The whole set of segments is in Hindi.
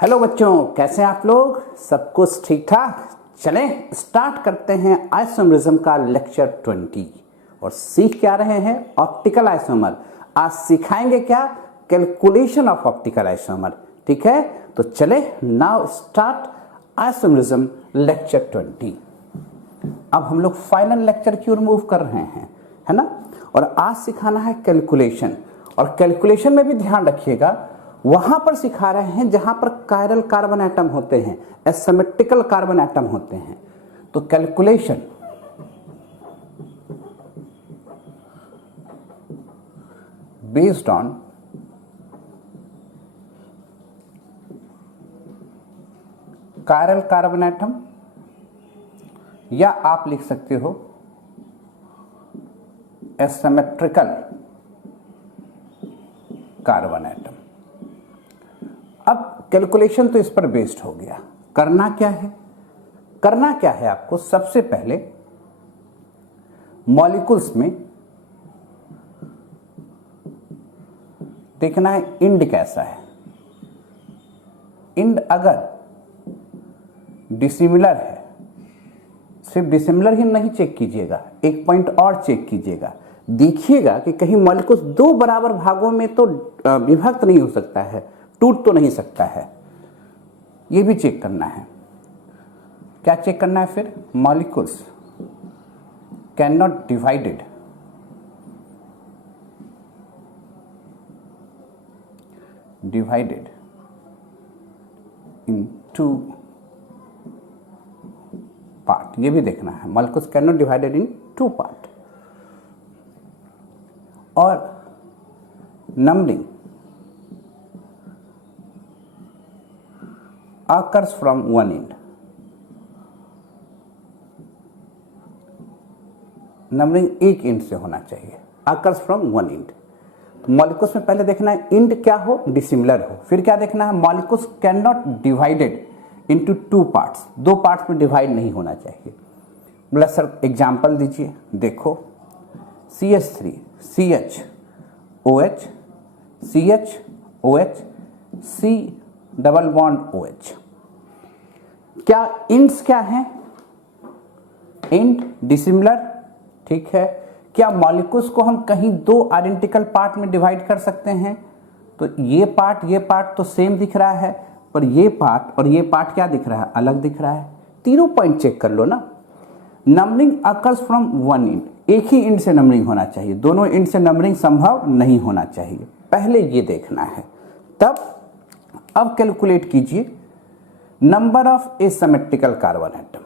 हेलो बच्चों, कैसे हैं आप लोग? सब कुछ ठीक ठाक? चलें स्टार्ट करते हैं आइसोमरिज्म का लेक्चर 20 और सीख क्या रहे हैं? Optical isomer. आज सिखाएंगे क्या? Calculation of optical isomer. ठीक है, तो चले नाउ स्टार्ट आइसोमरिज्म लेक्चर 20। अब हम लोग फाइनल लेक्चर की ओर मूव कर रहे हैं, है ना? और आज सिखाना है कैलकुलेशन। और कैलकुलेशन में भी ध्यान रखिएगा, वहां पर सिखा रहे हैं जहां पर कायरल कार्बन एटम होते हैं, एसिमेट्रिकल कार्बन एटम होते हैं। तो calculation based on chiral carbon atom, या आप लिख सकते हो एसिमेट्रिकल कार्बन एटम। अब कैलकुलेशन तो इस पर बेस्ड हो गया। करना क्या है? करना क्या है आपको? सबसे पहले मॉलिक्यूल्स में देखना है इंड कैसा है। इंड अगर डिसिमिलर है, सिर्फ डिसिमिलर ही नहीं चेक कीजिएगा, एक पॉइंट और चेक कीजिएगा। देखिएगा कि कहीं मॉलिक्यूल्स दो बराबर भागों में तो विभक्त नहीं हो सकता है, टूट तो नहीं सकता है, ये भी चेक करना है। क्या चेक करना है फिर? Molecules can not divided in two part, ये भी देखना है। Molecules can not divided in two part. और numbering occurs from one end। Numbering एक इंड से होना चाहिए, occurs from one end। Molecules में पहले देखना है इंड क्या हो, डिसिमिलर हो। फिर क्या देखना है? Molecules can not divided into two parts, दो पार्ट्स में डिवाइड नहीं होना चाहिए। बोला सर एग्जाम्पल दीजिए। देखो CH3 CH OH CH OH C double bond OH। क्या इंड्स क्या हैं? इंड डिसिमिलर, ठीक है। क्या मॉलिक्यूल्स को हम कहीं दो आइडेंटिकल पार्ट में डिवाइड कर सकते हैं? तो ये पार्ट तो सेम दिख रहा है, पर ये पार्ट और ये पार्ट क्या दिख रहा है? अलग दिख रहा है। तीनों पॉइंट चेक कर लो ना। Numbering occurs from one end, एक ही इंड से नंबरिंग होना चाहिए, दोनों इंड से नंबरिंग संभव नहीं होना चाहिए। पहले ये देखना है, तब अब कैलकुलेट कीजिए number of asymmetrical carbon atom.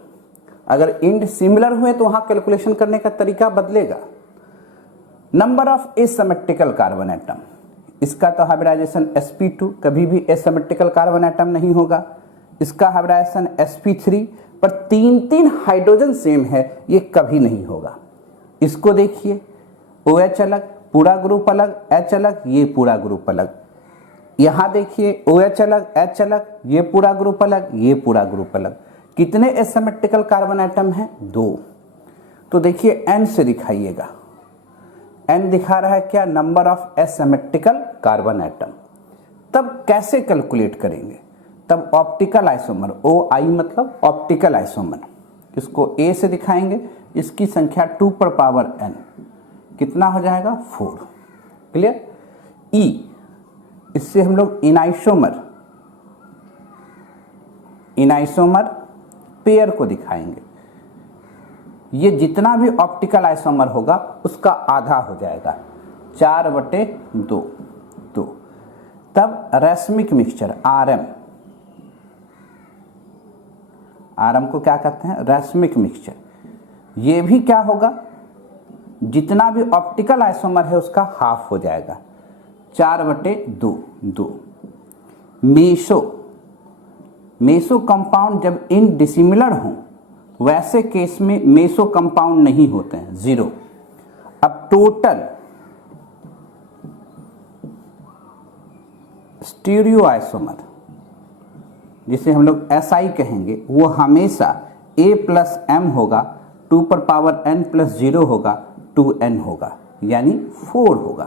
अगर इंड सिमिलर हुए तो वहां कैलकुलेशन करने का तरीका बदलेगा। Number of asymmetrical carbon atom, इसका तो हाइब्रिडाइजेशन sp2, कभी भी एसिमेट्रिकल कार्बन एटम नहीं होगा। इसका हाइब्रिडाइजेशन sp3, पर तीन हाइड्रोजन सेम है, ये कभी नहीं होगा। इसको देखिए, OH अलग, पूरा ग्रुप अलग, H अलग, ये पूरा ग्रुप अलग। यहां देखिए OH अलग, H अलग, ये पूरा ग्रुप अलग, ये पूरा ग्रुप अलग। कितने एसिमेट्रिकल कार्बन एटम हैं? 2। तो देखिए N से दिखाइएगा। N दिखा रहा है क्या? Number of asymmetrical carbon atom. तब कैसे कैलकुलेट करेंगे? तब ऑप्टिकल आइसोमर, OI मतलब ऑप्टिकल आइसोमर, इसको A से दिखाएंगे। इसकी संख्या 2 पर पावर N, कितना हो जाएगा? 4। क्लियर? E, इससे हम लोग इनाइसोमर पेयर को दिखाएंगे। ये जितना भी ऑप्टिकल आइसोमर होगा उसका आधा हो जाएगा, 4/2। तब रैस्मिक मिक्सचर RM को क्या कहते हैं? रैस्मिक मिक्सचर। ये भी क्या होगा? जितना भी ऑप्टिकल आइसोमर है उसका हाफ हो जाएगा, 4/2। मेसो कंपाउंड जब इन डिसिमिलर हो, वैसे केस में मेसो कंपाउंड नहीं होते हैं, 0। अब टोटल स्टीरियो आइसोमर, जिसे हम लोग SI कहेंगे, वो हमेशा A+M होगा, 2 पर पावर N + 0 होगा, 2N होगा, यानी 4 होगा।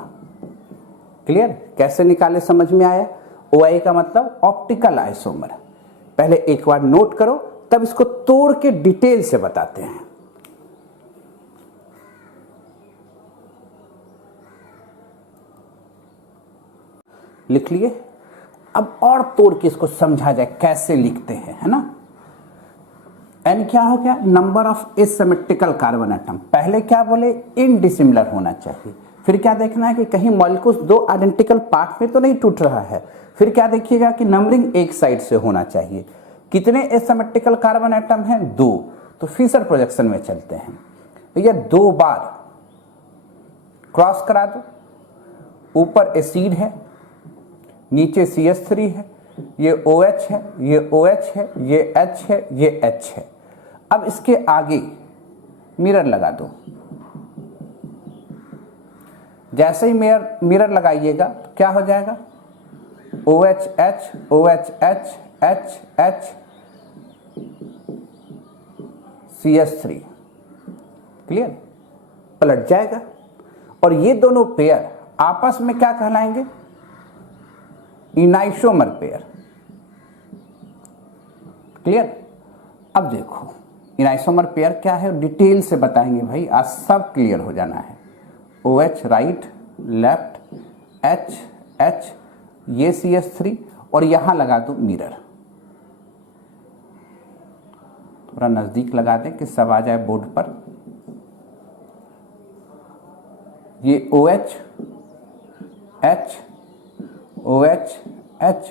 क्लियर? कैसे निकाले समझ में आया? OI का मतलब ऑप्टिकल आइसोमर। पहले एक बार नोट करो, तब इसको तोड़ के डिटेल से बताते हैं। लिख लिए। अब और तोड़ के इसको समझा जाए कैसे लिखते हैं, है ना। N क्या हो गया, number of asymmetrical carbon atom. पहले क्या बोले, इनडिसिमिलर होना चाहिए। फिर क्या देखना है कि कहीं मॉलिक्यूल्स दो आइडेंटिकल पार्ट में तो नहीं टूट रहा है। फिर क्या देखिएगा कि नंबरिंग एक साइड से होना चाहिए। कितने एसिमेट्रिकल कार्बन एटम हैं, 2। तो फिशर प्रोजेक्शन में चलते हैं। भैया 2 बार क्रॉस करा दो, ऊपर एसिड है, नीचे CH3 है, ये OH है, ये OH है, ये H है, ये H है। अब इसके आगे मिरर लगा दो। जैसे ही मिरर लगाइएगा तो क्या हो जाएगा, OH OH H CH3, clear, पलट जाएगा। और ये दोनों पेयर आपस में क्या कहलाएंगे, इनाइसोमर पेयर, क्लियर। अब देखो इनाइसोमर पेयर क्या है, डिटेल से बताएंगे भाई, आज सब क्लियर हो जाना है। OH राइट लेफ्ट, H ये CH3, और यहां लगा दो मिरर। थोड़ा नजदीक लगा दें कि सब आ जाए बोर्ड पर। ये OH H OH H,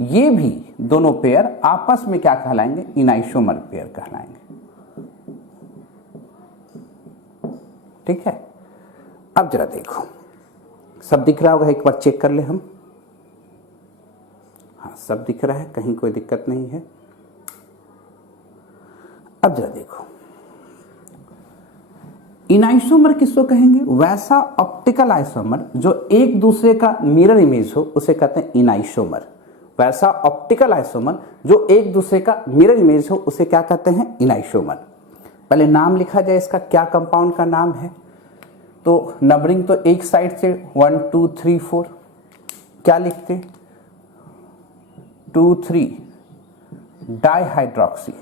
ये भी दोनों पेयर आपस में क्या कहलाएंगे, इनाइसोमर पेयर कहलाएंगे। ठीक है। अब जरा देखो, सब दिख रहा होगा, एक बार चेक कर ले हम। हाँ सब दिख रहा है, कहीं कोई दिक्कत नहीं है। अब जरा देखो, इनाइसोमर किसको कहेंगे, वैसा ऑप्टिकल आइसोमर जो एक दूसरे का मिरर इमेज हो उसे कहते हैं इनाइसोमर। वैसा ऑप्टिकल आइसोमर जो एक दूसरे का मिरर इमेज हो उसे क्या कहते हैं, इनाइसोमर। पहले नाम लिखा जाए, इसका क्या कंपाउंड का नाम है। तो नंबरिंग तो एक साइड से 1 2 3 4, क्या लिखते, 2 डाइहाइड्रोक्सी,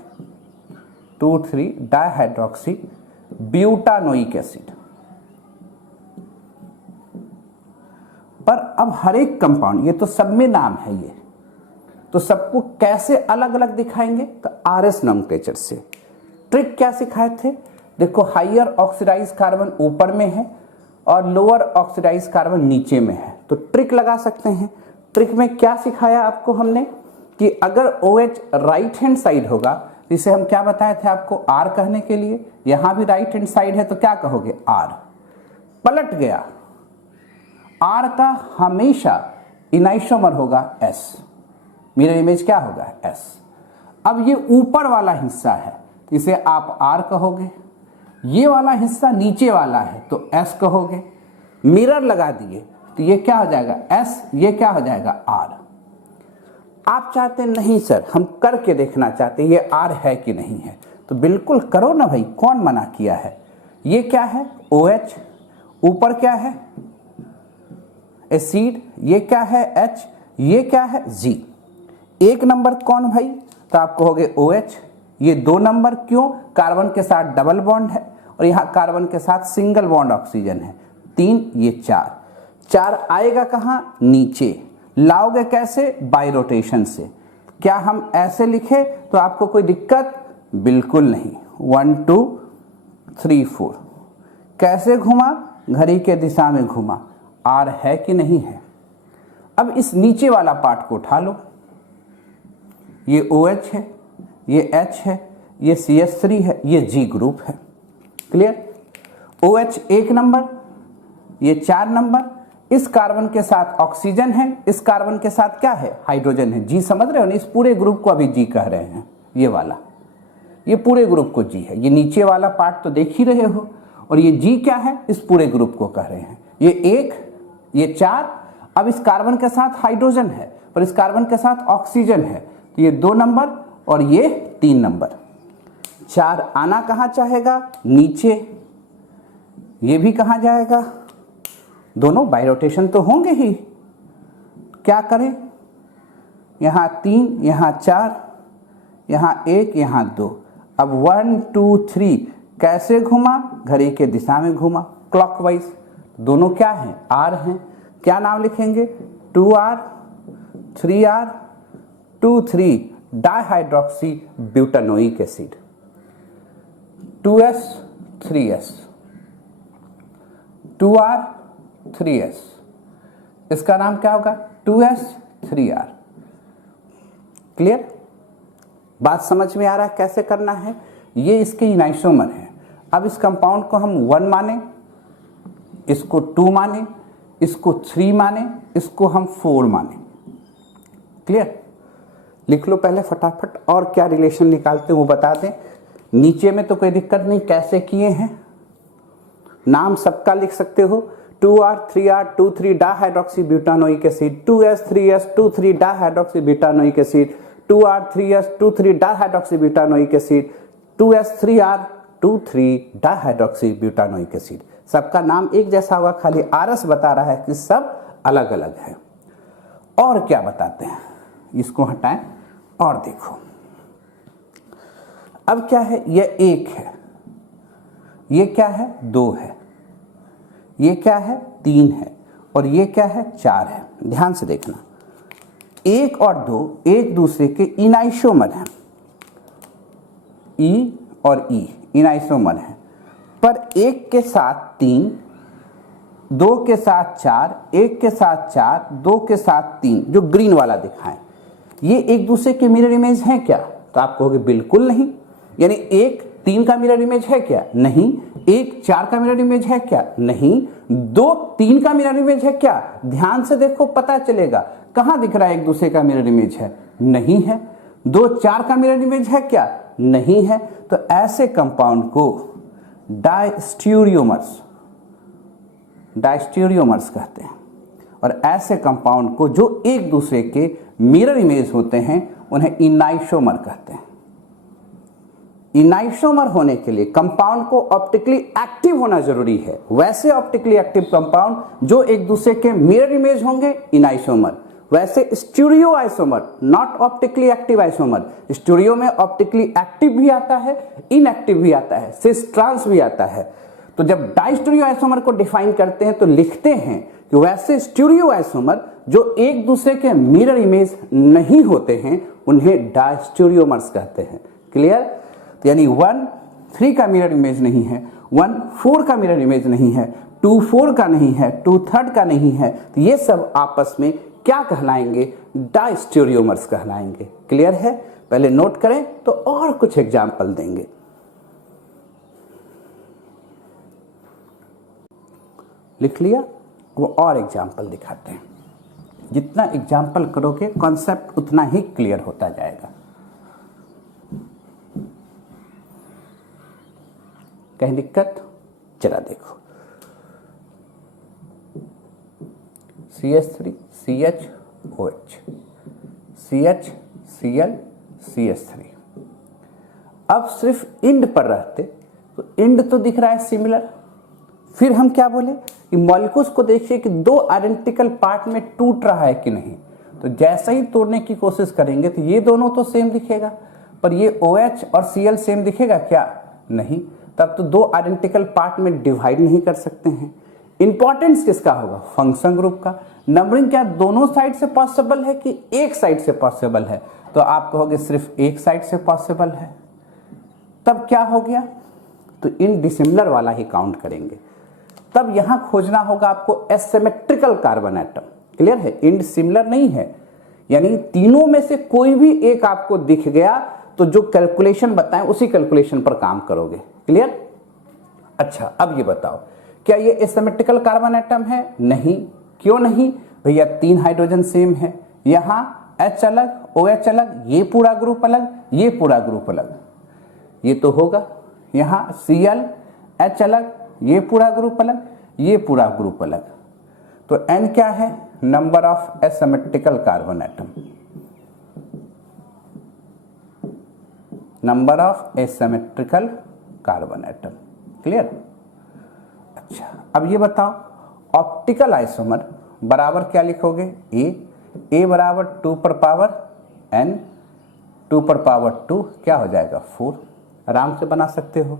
2 डाइहाइड्रोक्सी ब्यूटानोइक एसिड। पर अब हर एक कंपाउंड, ये तो सब में नाम है, ये तो सबको कैसे अलग अलग दिखाएंगे, तो RS नोमेनक्लेचर से। ट्रिक क्या सिखाए थे, देखो हाइयर ऑक्सीडाइज कार्बन ऊपर में है और लोअर ऑक्सीडाइज कार्बन नीचे में है, तो ट्रिक लगा सकते हैं। ट्रिक में क्या सिखाया आपको हमने कि अगर OH राइट हैंड साइड होगा, जिसे हम क्या बताए थे आपको, R कहने के लिए, यहां भी राइट हैंड साइड है तो क्या कहोगे, R। पलट गया, R का हमेशा इनाइसोमर होगा S, मिरर इमेज क्या होगा, S। अब ये ऊपर वाला हिस्सा है, इसे आप R कहोगे। ये वाला हिस्सा नीचे वाला है तो S कहोगे। मिरर लगा दिए तो ये क्या हो जाएगा, S, ये क्या हो जाएगा, R। आप चाहते नहीं सर हम करके देखना चाहते ये R है कि नहीं है, तो बिल्कुल करो ना भाई, कौन मना किया है। ये क्या है, OH, ऊपर क्या है, एसिड, ये क्या है, H, ये क्या है, G। एक नंबर कौन भाई, तो आप कहोगे OH। ये 2 नंबर क्यों, कार्बन के साथ डबल बॉन्ड है और यहाँ कार्बन के साथ सिंगल बॉन्ड ऑक्सीजन है। 3, ये 4 आएगा कहाँ, नीचे। लाओगे कैसे, बाय रोटेशन से। क्या हम ऐसे लिखे तो आपको कोई दिक्कत, बिल्कुल नहीं। 1 2 3 4 कैसे घुमा, घड़ी के दिशा में घुमा। R है कि नहीं है। अब इस नीचे वाला पार्ट को उठा लो, ये OH है, ये H है, ये CH3 है, ये G ग्रुप है, क्लियर। OH 1 नंबर, ये 4 नंबर, इस कार्बन के साथ ऑक्सीजन है, इस कार्बन के साथ क्या है, हाइड्रोजन है। G समझ रहे हो ना, इस पूरे ग्रुप को अभी G कह रहे हैं, ये वाला, ये पूरे ग्रुप को G है। ये नीचे वाला पार्ट तो देख ही रहे हो, और ये G क्या है, इस पूरे ग्रुप को कह रहे हैं। ये 1, ये 4, अब इस कार्बन के साथ हाइड्रोजन है और इस कार्बन के साथ ऑक्सीजन है, तो ये 2 नंबर और ये 3 नंबर। 4 आना कहाँ चाहेगा, नीचे, ये भी कहाँ जाएगा, दोनों बाई रोटेशन तो होंगे ही। क्या करें, यहाँ 3, यहाँ 4, यहाँ 1, यहाँ 2। अब 1 2 3 कैसे घुमा, घड़ी के दिशा में घुमा, क्लॉकवाइज। दोनों क्या हैं, आर हैं। क्या नाम लिखेंगे, 2R 3R 2,3 dihydroxy butanoic acid, 2S 3S 2R 3S। इसका नाम क्या होगा, 2S 3R। क्लियर, बात समझ में आ रहा है कैसे करना है। ये इसके इनाइसोमर है। अब इस कंपाउंड को हम 1 माने, इसको 2 माने, इसको 3 माने, इसको हम 4 माने। क्लियर, लिख लो पहले फटाफट, और क्या रिलेशन निकालते हैं वो बता दें। नीचे में तो कोई दिक्कत नहीं, कैसे किए हैं, नाम सबका लिख सकते हो। 2R 3R 2,3 dihydroxy butanoic acid, 2S 3S 2,3 dihydroxy butanoic acid, 2R 3S 2,3 dihydroxy butanoic acid, 2S 3R 2,3 dihydroxy butanoic acid. सबका नाम एक जैसा होगा, खाली आरएस बता रहा है कि सब अलग अलग है। और क्या बताते हैं, इसको हटाएं और देखो। अब क्या है, यह 1 है, ये क्या है, 2 है, ये क्या है, 3 है, और ये क्या है, 4 है। ध्यान से देखना, 1 और 2 एक दूसरे के इनाइसोमर हैं, ई और ई इनाइसोमर हैं, पर 1 के साथ 3, 2 के साथ 4, 1 के साथ 4, 2 के साथ 3, जो ग्रीन वाला दिखाएं, ये एक दूसरे के मिरर इमेज हैं क्या? तो आप कहोगे बिल्कुल नहीं। यानी 1 3 का मिरर इमेज है क्या? नहीं। 1 4 का मिरर इमेज है क्या? नहीं। 2 3 का मिरर इमेज है क्या? ध्यान से देखो, पता चलेगा। कहां दिख रहा है एक दूसरे का मिरर इमेज है? नहीं है। 2 4 का मिरर इमेज है क्या? नहीं है। तो ऐसे कंपाउंड को डायस्टीरियोमर्स कहते हैं। और ऐसे कंपाउंड को जो एक दूसरे के मिरर इमेज होते हैं उन्हें इनाइसोमर कहते हैं। इनाइसोमर होने के लिए कंपाउंड को ऑप्टिकली एक्टिव होना जरूरी है। वैसे ऑप्टिकली एक्टिव कंपाउंड जो एक दूसरे के मिरर इमेज होंगे, इनाइसोमर। वैसे stereo isomer, not optically active isomer. Stereo में ऑप्टिकली एक्टिव भी आता है, इनएक्टिव भी आता है, सिस ट्रांस भी आता है। तो जब डायस्टीरियो आइसोमर को डिफाइन करते हैं तो लिखते हैं कि वैसे स्टीरियो आइसोमर जो एक दूसरे के मिरर इमेज नहीं होते हैं उन्हें डायस्टीरियोमर्स कहते हैं। क्लियर? तो यानी 1 3 का मिरर इमेज नहीं है, 1 4 का मिरर इमेज नहीं है, 2 4 का नहीं है, 2 3 का नहीं है। तो ये सब आपस में क्या कहलाएंगे? डायस्टीरियोमर्स कहलाएंगे। क्लियर है? पहले नोट करें तो और कुछ एग्जाम्पल देंगे। लिख लिया? वो और एग्जाम्पल दिखाते हैं। जितना एग्जाम्पल करोगे कॉन्सेप्ट उतना ही क्लियर होता जाएगा। कहीं दिक्कत? चला देखो, CH3 CHOH CH Cl CH3। अब सिर्फ इंड पर रहते तो इंड तो दिख रहा है सिमिलर। फिर हम क्या बोले कि मॉलिक्यूल्स को देखिए कि 2 आइडेंटिकल पार्ट में टूट रहा है कि नहीं। तो जैसे ही तोड़ने की कोशिश करेंगे तो ये दोनों तो सेम दिखेगा, पर ये OH और Cl सेम दिखेगा क्या? नहीं। तब तो 2 आइडेंटिकल पार्ट में डिवाइड नहीं कर सकते हैं। इंपॉर्टेंस किसका होगा? फंक्शन ग्रुप का। नंबरिंग क्या दोनों साइड से पॉसिबल है कि एक साइड से पॉसिबल है? तो आप कहोगे सिर्फ एक साइड से पॉसिबल है। तब क्या हो गया? तो इन डिसिमिलर वाला ही काउंट करेंगे। तब यहां खोजना होगा आपको एसिमेट्रिकल कार्बन एटम। क्लियर है? इंड सिमिलर नहीं है, यानी तीनों में से कोई भी एक आपको दिख गया तो जो कैलकुलेशन बताएं उसी कैलकुलेशन पर काम करोगे। क्लियर? अच्छा, अब ये बताओ, क्या ये एसिमेट्रिकल कार्बन एटम है? नहीं। क्यों नहीं? भैया 3 हाइड्रोजन सेम है, यहां H अलग, OH अलग, ये पूरा ग्रुप अलग, ये पूरा ग्रुप अलग। ये तो होगा। यहां Cl H अलग, ये पूरा ग्रुप अलग, ये पूरा ग्रुप अलग। तो N क्या है? Number of asymmetrical carbon atom. Number of asymmetrical carbon atom. Clear? अच्छा, अब ये बताओ ऑप्टिकल आइसोमर बराबर क्या लिखोगे, ए बराबर 2 पर पावर n, 2 पर पावर 2 क्या हो जाएगा 4, आराम से बना सकते हो।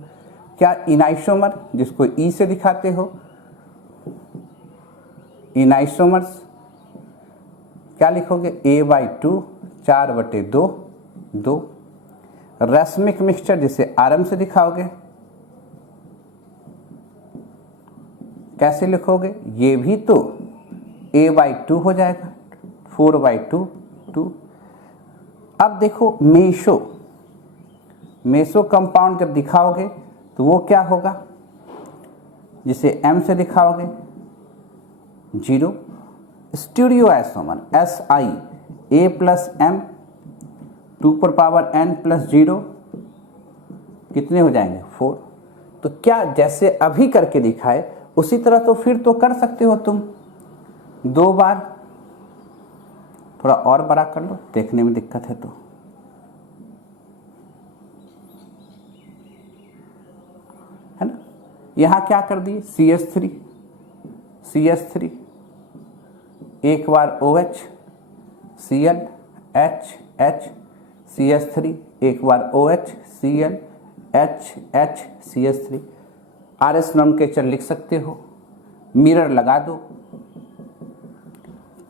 क्या इनाइसोमर जिसको ई से दिखाते हो, इनाइसोमर्स क्या लिखोगे, a/2 4/2 2। रश्मिक मिक्सचर जिसे आरएम से दिखाओगे कैसे लिखोगे, ये भी तो a/2 हो जाएगा 4/2 2। अब देखो मेसो कंपाउंड जब दिखाओगे तो वो क्या होगा, जिसे m से दिखाओगे 0। Stereoisomer Si a plus m 2 पर पावर n प्लस 0 कितने हो जाएंगे 4। तो क्या जैसे अभी करके दिखाए उसी तरह तो फिर तो कर सकते हो तुम, 2 बार। थोड़ा और बड़ा कर लो, देखने में दिक्कत है तो। है ना, यहां क्या कर दी, CH3 एक बार OH Cl H CH3 एक बार OH Cl H CH3। RS nomenclature लिख सकते हो, मिरर लगा दो,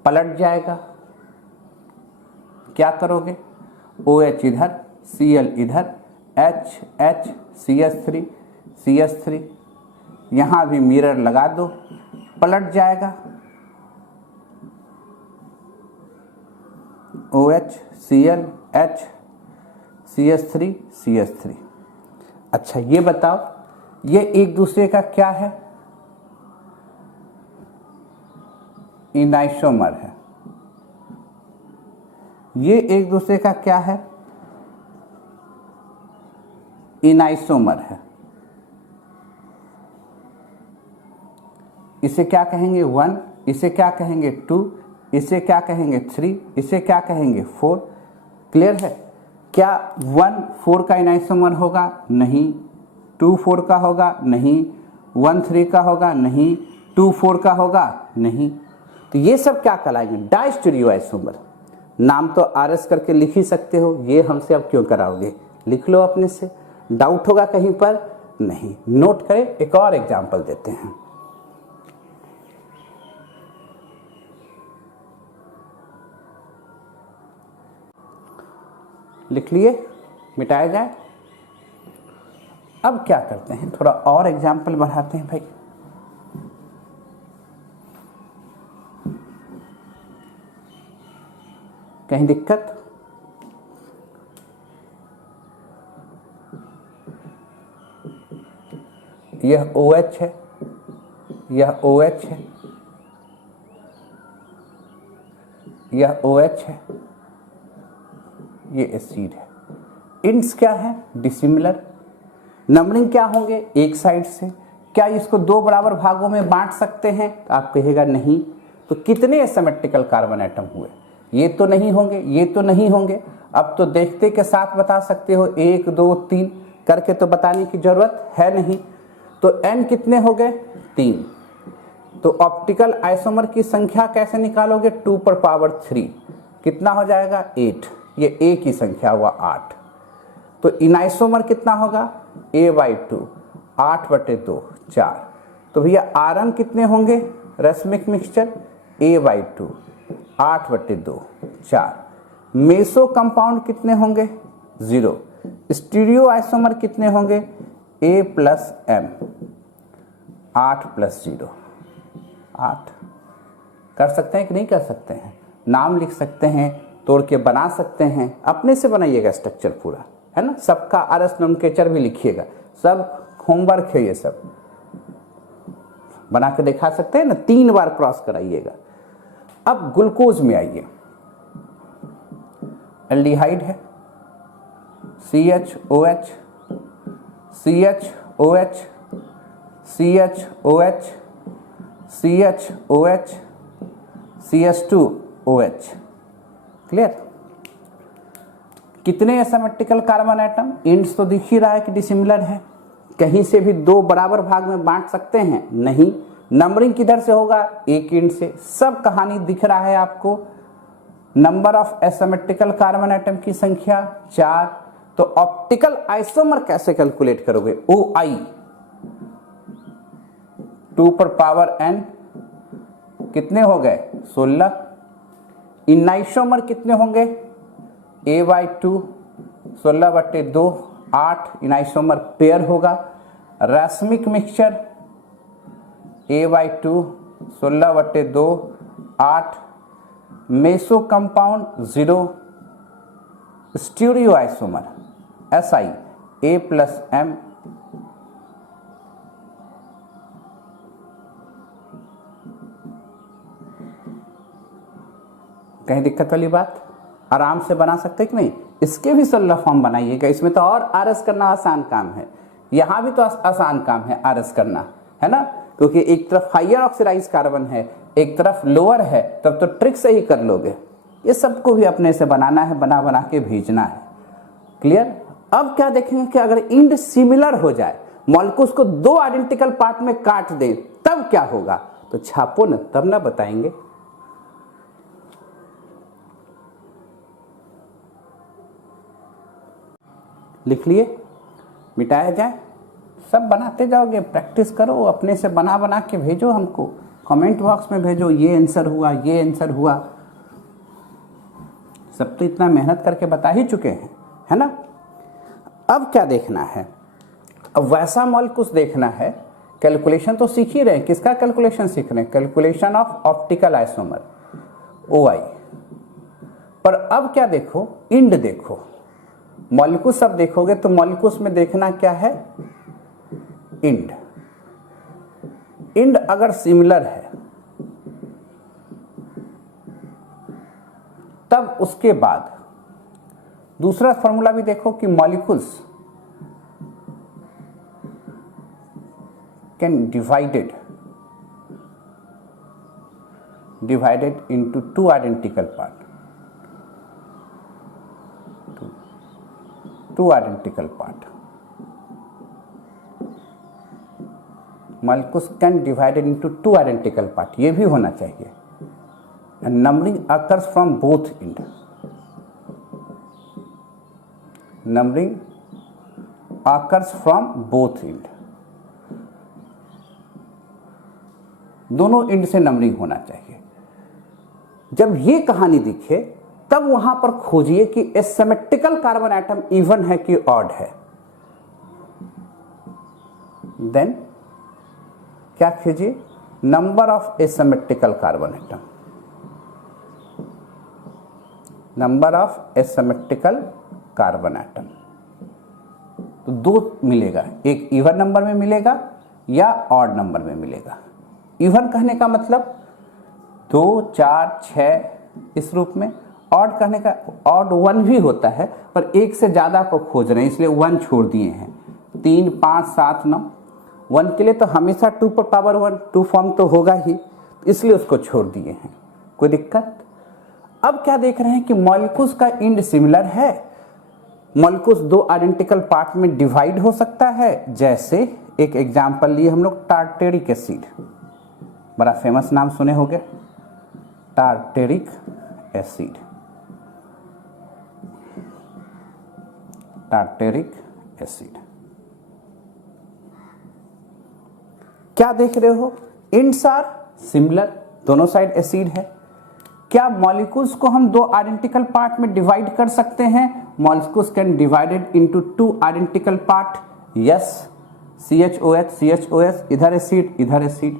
पलट जाएगा। क्या करोगे, OH इधर Cl इधर H CH3 यहां भी मिरर लगा दो, पलट जाएगा। OH Cl H CH3। अच्छा ये बताओ, ये एक दूसरे का क्या है, इनाइसोमर है। ये एक दूसरे का क्या है, इनाइसोमर है। इसे क्या कहेंगे 1, इसे क्या कहेंगे 2, इसे क्या कहेंगे 3, इसे क्या कहेंगे 4। क्लियर है। क्या 1 4 का इनाइसोमर होगा, नहीं। 2 4 का होगा, नहीं। 1 3 का होगा, नहीं। 2 4 का होगा, नहीं। तो ये सब क्या कहलाएंगे, डायस्टीरियो आइसोमर। नाम तो RS करके लिख ही सकते हो, ये हमसे अब क्यों कराओगे, लिख लो अपने से। डाउट होगा कहीं पर, नहीं। नोट करें, एक और एग्जांपल देते हैं। लिख लिए, मिटाया जाए। अब क्या करते हैं, थोड़ा और एग्जाम्पल बढ़ाते हैं भाई। कहीं दिक्कत, यह OH है, यह OH है, यह OH है, ये एसिड है। इंट्स क्या है, डिसिमिलर। नंबरिंग क्या होंगे, एक साइड से। क्या इसको 2 बराबर भागों में बांट सकते हैं, तो आप कहिएगा नहीं। तो कितने एसिमेट्रिकल कार्बन एटम हुए, ये तो नहीं होंगे, ये तो नहीं होंगे। अब तो देखते के साथ बता सकते हो, 1 2 3 करके तो बताने की जरूरत है नहीं। तो n कितने हो गए, 3। तो ऑप्टिकल आइसोमर की संख्या कैसे निकालोगे, 2 पर पावर 3 कितना हो जाएगा 8। ये a की संख्या हुआ 8। तो इनाइसोमर कितना होगा, a/2 8/2 4। तो भैया आरएन कितने होंगे, Rashmik mixture a/2 8/2 4। Meso compound कितने होंगे 0। स्टीरियो आइसोमर कितने होंगे a प्लस m 8 + 0 8। कर सकते हैं कि नहीं कर सकते हैं, नाम लिख सकते हैं, तोड़ के बना सकते हैं, अपने से बनाइएगा स्ट्रक्चर पूरा, है ना। सबका RS नोमेनक्लेचर भी लिखिएगा, सब होमवर्क है, ये सब बना के दिखा सकते हैं ना, 3 बार क्रॉस कराइएगा। अब ग्लूकोज में आइए, एल्डिहाइड है, CHOH CHOH CHOH CHOH CH2OH। Clear. कितने एसिमेट्रिकल कार्बन एटम, इंट्स तो दिख ही रहा है कि डिसिमिलर है। कहीं से भी 2 बराबर भाग में बांट सकते हैं, नहीं। नंबरिंग किधर से होगा, एक इंड से। सब कहानी दिख रहा है आपको। Number of asymmetrical carbon atom की संख्या 4। तो ऑप्टिकल आइसोमर कैसे कैलकुलेट करोगे, OI 2 पर पावर n कितने हो गए 16। इनाइसोमर कितने होंगे A/2 16/2 8 इनाइसोमर पेयर होगा। Racemic mixture A/2 16/2 8 meso compound 0 stereoisomer SI A+M कहीं दिक्कत वाली बात, आराम से बना सकते कि नहीं। इसके भी 16 फॉर्म बनाइएगा, इसमें तो और RS करना आसान काम है, यहाँ भी तो आसान काम है RS करना, है ना, क्योंकि एक तरफ हाइयर ऑक्सीडाइज कार्बन है, एक तरफ लोअर है, तब तो ट्रिक से ही कर लोगे। ये सबको भी अपने से बनाना है, बना बना के भेजना है। क्लियर। अब क्या देखेंगे कि अगर इंड सिमिलर हो जाए, मॉलिक्यूल्स को 2 आइडेंटिकल पार्ट में काट दे, तब क्या होगा। तो छापो न, तब ना बताएंगे। लिख लिए, मिटाया जाए, सब बनाते जाओगे, प्रैक्टिस करो, अपने से बना बना के भेजो हमको, कमेंट बॉक्स में भेजो, ये आंसर हुआ, ये आंसर हुआ। सब तो इतना मेहनत करके बता ही चुके हैं, है ना। अब क्या देखना है, अब वैसा मॉलिक्यूल्स देखना है। कैलकुलेशन तो सीख ही रहे हैं, किसका कैलकुलेशन सीख रहे हैं, calculation of optical isomer OI। पर अब क्या देखो, इंड देखो। मॉलिक्यूल्स सब देखोगे तो मॉलिक्यूल्स में देखना क्या है, इंड। इंड अगर सिमिलर है तब उसके बाद दूसरा फॉर्मूला भी देखो कि molecules can divided into 2 identical parts, 2 identical part. Molecules can divided into 2 identical part, ये भी होना चाहिए। And numbering occurs from both end. Numbering occurs from both end. दोनों एंड से नंबरिंग होना चाहिए। जब ये कहानी दिखे तब वहां पर खोजिए कि एसिमेट्रिकल कार्बन एटम इवन है कि ऑड है। देन क्या कीजिए, number of asymmetrical carbon atom, number of asymmetrical carbon atom. तो 2 मिलेगा, एक इवन नंबर में मिलेगा या ऑड नंबर में मिलेगा। इवन कहने का मतलब 2 4 6 इस रूप में, ऑड कहने का ऑड 1 भी होता है, पर एक से ज्यादा को खोज रहे हैं इसलिए 1 छोड़ दिए हैं। 3 5 7 9, 1 के लिए तो हमेशा 2 पर पावर 1 2 फॉर्म तो होगा ही, इसलिए उसको छोड़ दिए हैं। कोई दिक्कत। अब क्या देख रहे हैं कि मॉलिक्यूल्स का इंड सिमिलर है, मॉलिक्यूल्स 2 आइडेंटिकल पार्ट में डिवाइड हो सकता है। जैसे एक एग्जांपल लिए हम लोग टार्टेरिक एसिड, बड़ा फेमस नाम सुने होंगे, टार्टेरिक एसिड, टार्टेरिक एसिड। क्या देख रहे हो, इंड्स आर सिमिलर, दोनों साइड एसिड है। क्या मॉलिक्यूल्स को हम 2 आइडेंटिकल पार्ट में डिवाइड कर सकते हैं। Molecules can divided into 2 identical part, yes. CHOH CHOS, इधर एसिड इधर एसिड।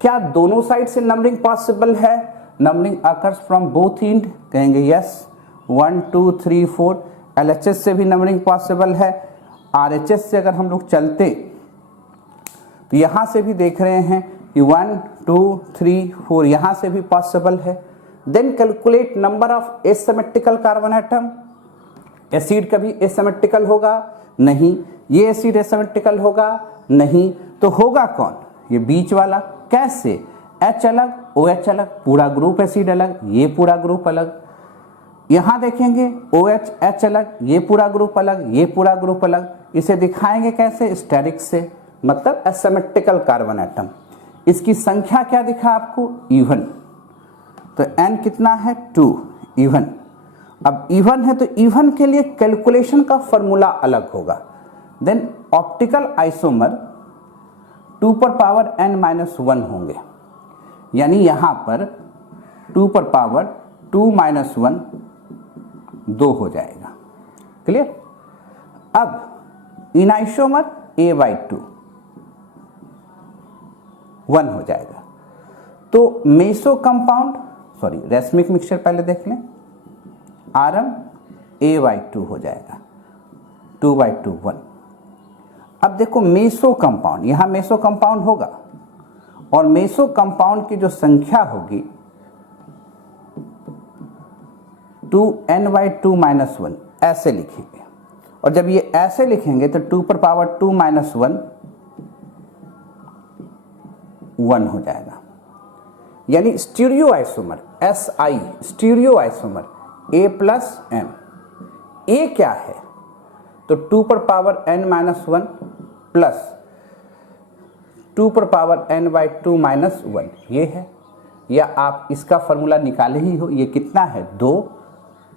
क्या दोनों साइड से नंबरिंग पॉसिबल है, numbering occurs from both and, कहेंगे यस। 1 2 3 4। LHS से भी नंबरिंग पॉसिबल है। RHS से अगर हम लोग चलते तो यहां से भी देख रहे हैं कि 1 2 3 4, यहां से भी पॉसिबल है। Then calculate number of asymmetrical carbon atom. Acid कभी एसिमेट्रिकल होगा नहीं, ये एसिड एसिमेट्रिकल होगा नहीं, तो होगा कौन, ये बीच वाला। कैसे, H अलग OH अलग, पूरा ग्रुप एसिड अलग, ये पूरा ग्रुप अलग। यहां देखेंगे OH H अलग, ये पूरा ग्रुप अलग, ये पूरा ग्रुप अलग। इसे दिखाएंगे कैसे, स्टेरिक से, मतलब एसिमेट्रिकल कार्बन एटम। इसकी संख्या क्या दिखा आपको, इवन, तो n कितना है 2, इवन। अब इवन है तो इवन के लिए कैलकुलेशन का फॉर्मूला अलग होगा। देन ऑप्टिकल आइसोमर 2 पर पावर n माइनस 1 होंगे, यानी यहां पर 2 पर पावर 2 माइनस 1 2 हो जाएगा। क्लियर। अब इनाइसोमर a/2 1 हो जाएगा। तो meso compound, sorry racemic mixture पहले देख लें, Rm a/2 हो जाएगा, 2/2 1। अब देखो मेसो कंपाउंड, यहां मेसो कंपाउंड होगा और मेसो कंपाउंड की जो संख्या होगी 2n/2 माइनस 1 ऐसे लिखेंगे, और जब ये ऐसे लिखेंगे तो 2 पर पावर 2 माइनस 1 1 हो जाएगा। यानी stereo isomer SI, stereo isomer A plus M। A क्या है, तो 2 पर पावर n माइनस 1 प्लस 2 पर पावर n/2 माइनस 1 ये है, या आप इसका फॉर्मूला निकाले ही हो। ये कितना है, 2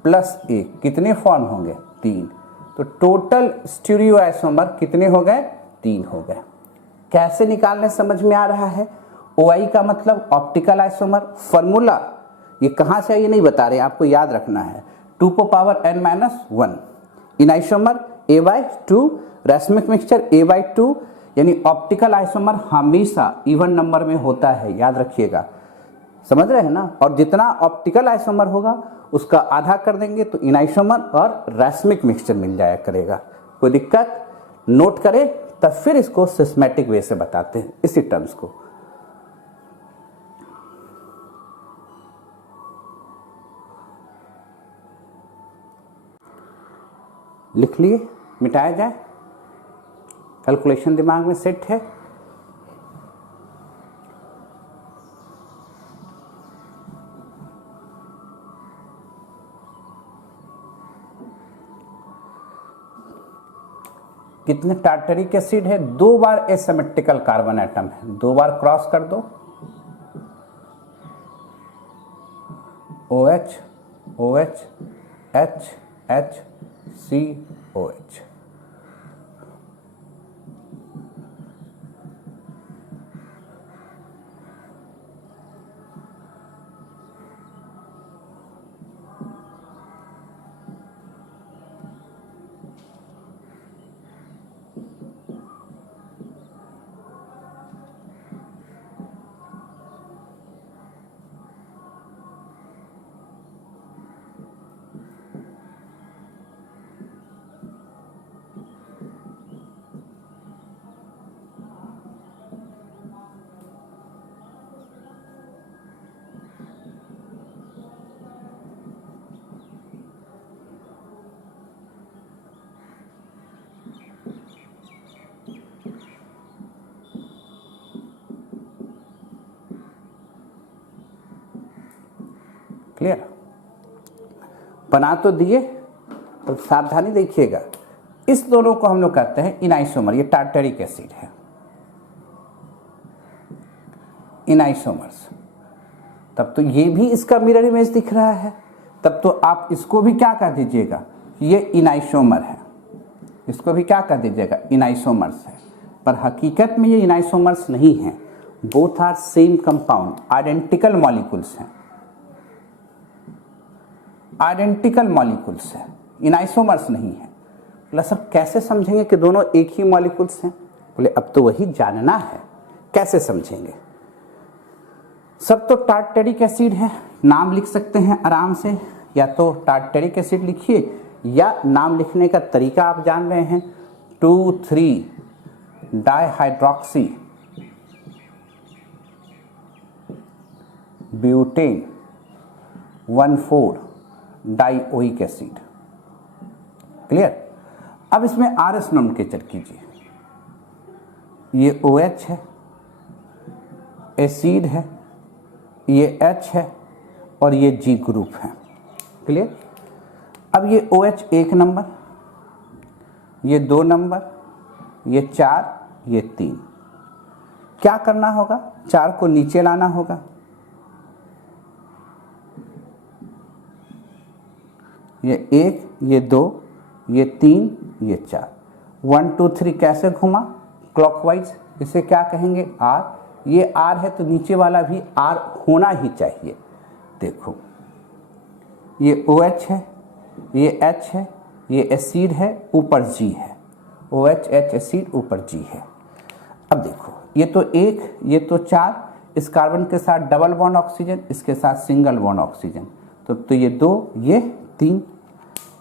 प्लस 1, कितने फॉर्म होंगे, 3। तो टोटल स्टीरियो आइसोमर कितने हो गए, 3 हो गए। कैसे निकालने समझ में आ रहा है। OI का मतलब ऑप्टिकल आइसोमर, फॉर्मूला ये कहां से है ये नहीं बता रहे, आपको याद रखना है, 2 पर power n minus 1, इनाइसोमर a/2, racemic mixture a/2, यानी ऑप्टिकल आइसोमर हमेशा इवन नंबर में होता है, याद रखिएगा, समझ रहे हैं ना। और जितना ऑप्टिकल आइसोमर होगा उसका आधा कर देंगे तो इनाइसोमर और रेसमिक मिक्सचर मिल जाया करेगा। कोई दिक्कत, नोट करें, तब फिर इसको सिस्मेटिक वे से बताते हैं इसी टर्म्स को। लिख लिए, मिटाया जाए, कैलकुलेशन दिमाग में सेट है। कितने टार्टरिक एसिड है, 2 बार एसिमेट्रिकल कार्बन एटम है, 2 बार क्रॉस कर दो, OH OH H H COH। Clear, बना तो दिए, तो सावधानी देखिएगा, इस दोनों को हम लोग कहते हैं इनाइसोमर, ये टार्टरिक एसिड है, इनाइसोमर्स। तब तो ये भी इसका मिरर इमेज दिख रहा है, तब तो आप इसको भी क्या कह दीजिएगा, ये इनाइसोमर है, इसको भी क्या कह दीजिएगा, इनाइसोमर्स है। पर हकीकत में ये इनाइसोमर्स नहीं है, both are same compound, identical molecules हैं, आइडेंटिकल मॉलिक्यूल्स है, इनाइसोमर्स नहीं है। प्लस अब कैसे समझेंगे कि दोनों एक ही मॉलिक्यूल्स हैं, बोले अब तो वही जानना है, कैसे समझेंगे। सब तो टार्टरिक एसिड है, नाम लिख सकते हैं आराम से, या तो टार्टरिक एसिड लिखिए, या नाम लिखने का तरीका आप जान रहे हैं, 2,3 dihydroxy butane 1,4 dioic acid. Clear. अब इसमें RS नोमेनक्लेचर कीजिए, ये OH है, एसिड है, ये H है और ये G ग्रुप है। क्लियर। अब ये OH 1 नंबर, ये 2 नंबर, ये 4, ये 3। क्या करना होगा, 4 को नीचे लाना होगा, ये 1, ये 2, ये 3, ये 4, 1 2 3 कैसे घुमा क्लॉकवाइज, इसे क्या कहेंगे R। ये R है तो नीचे वाला भी R होना ही चाहिए। देखो ये OH है, ये H है, ये एसिड है, ऊपर G है, OH H एसिड ऊपर G है। अब देखो ये तो 1, ये तो 4, इस कार्बन के साथ डबल बॉन्ड ऑक्सीजन, इसके साथ सिंगल बॉन्ड ऑक्सीजन, तो ये 2, ये 3।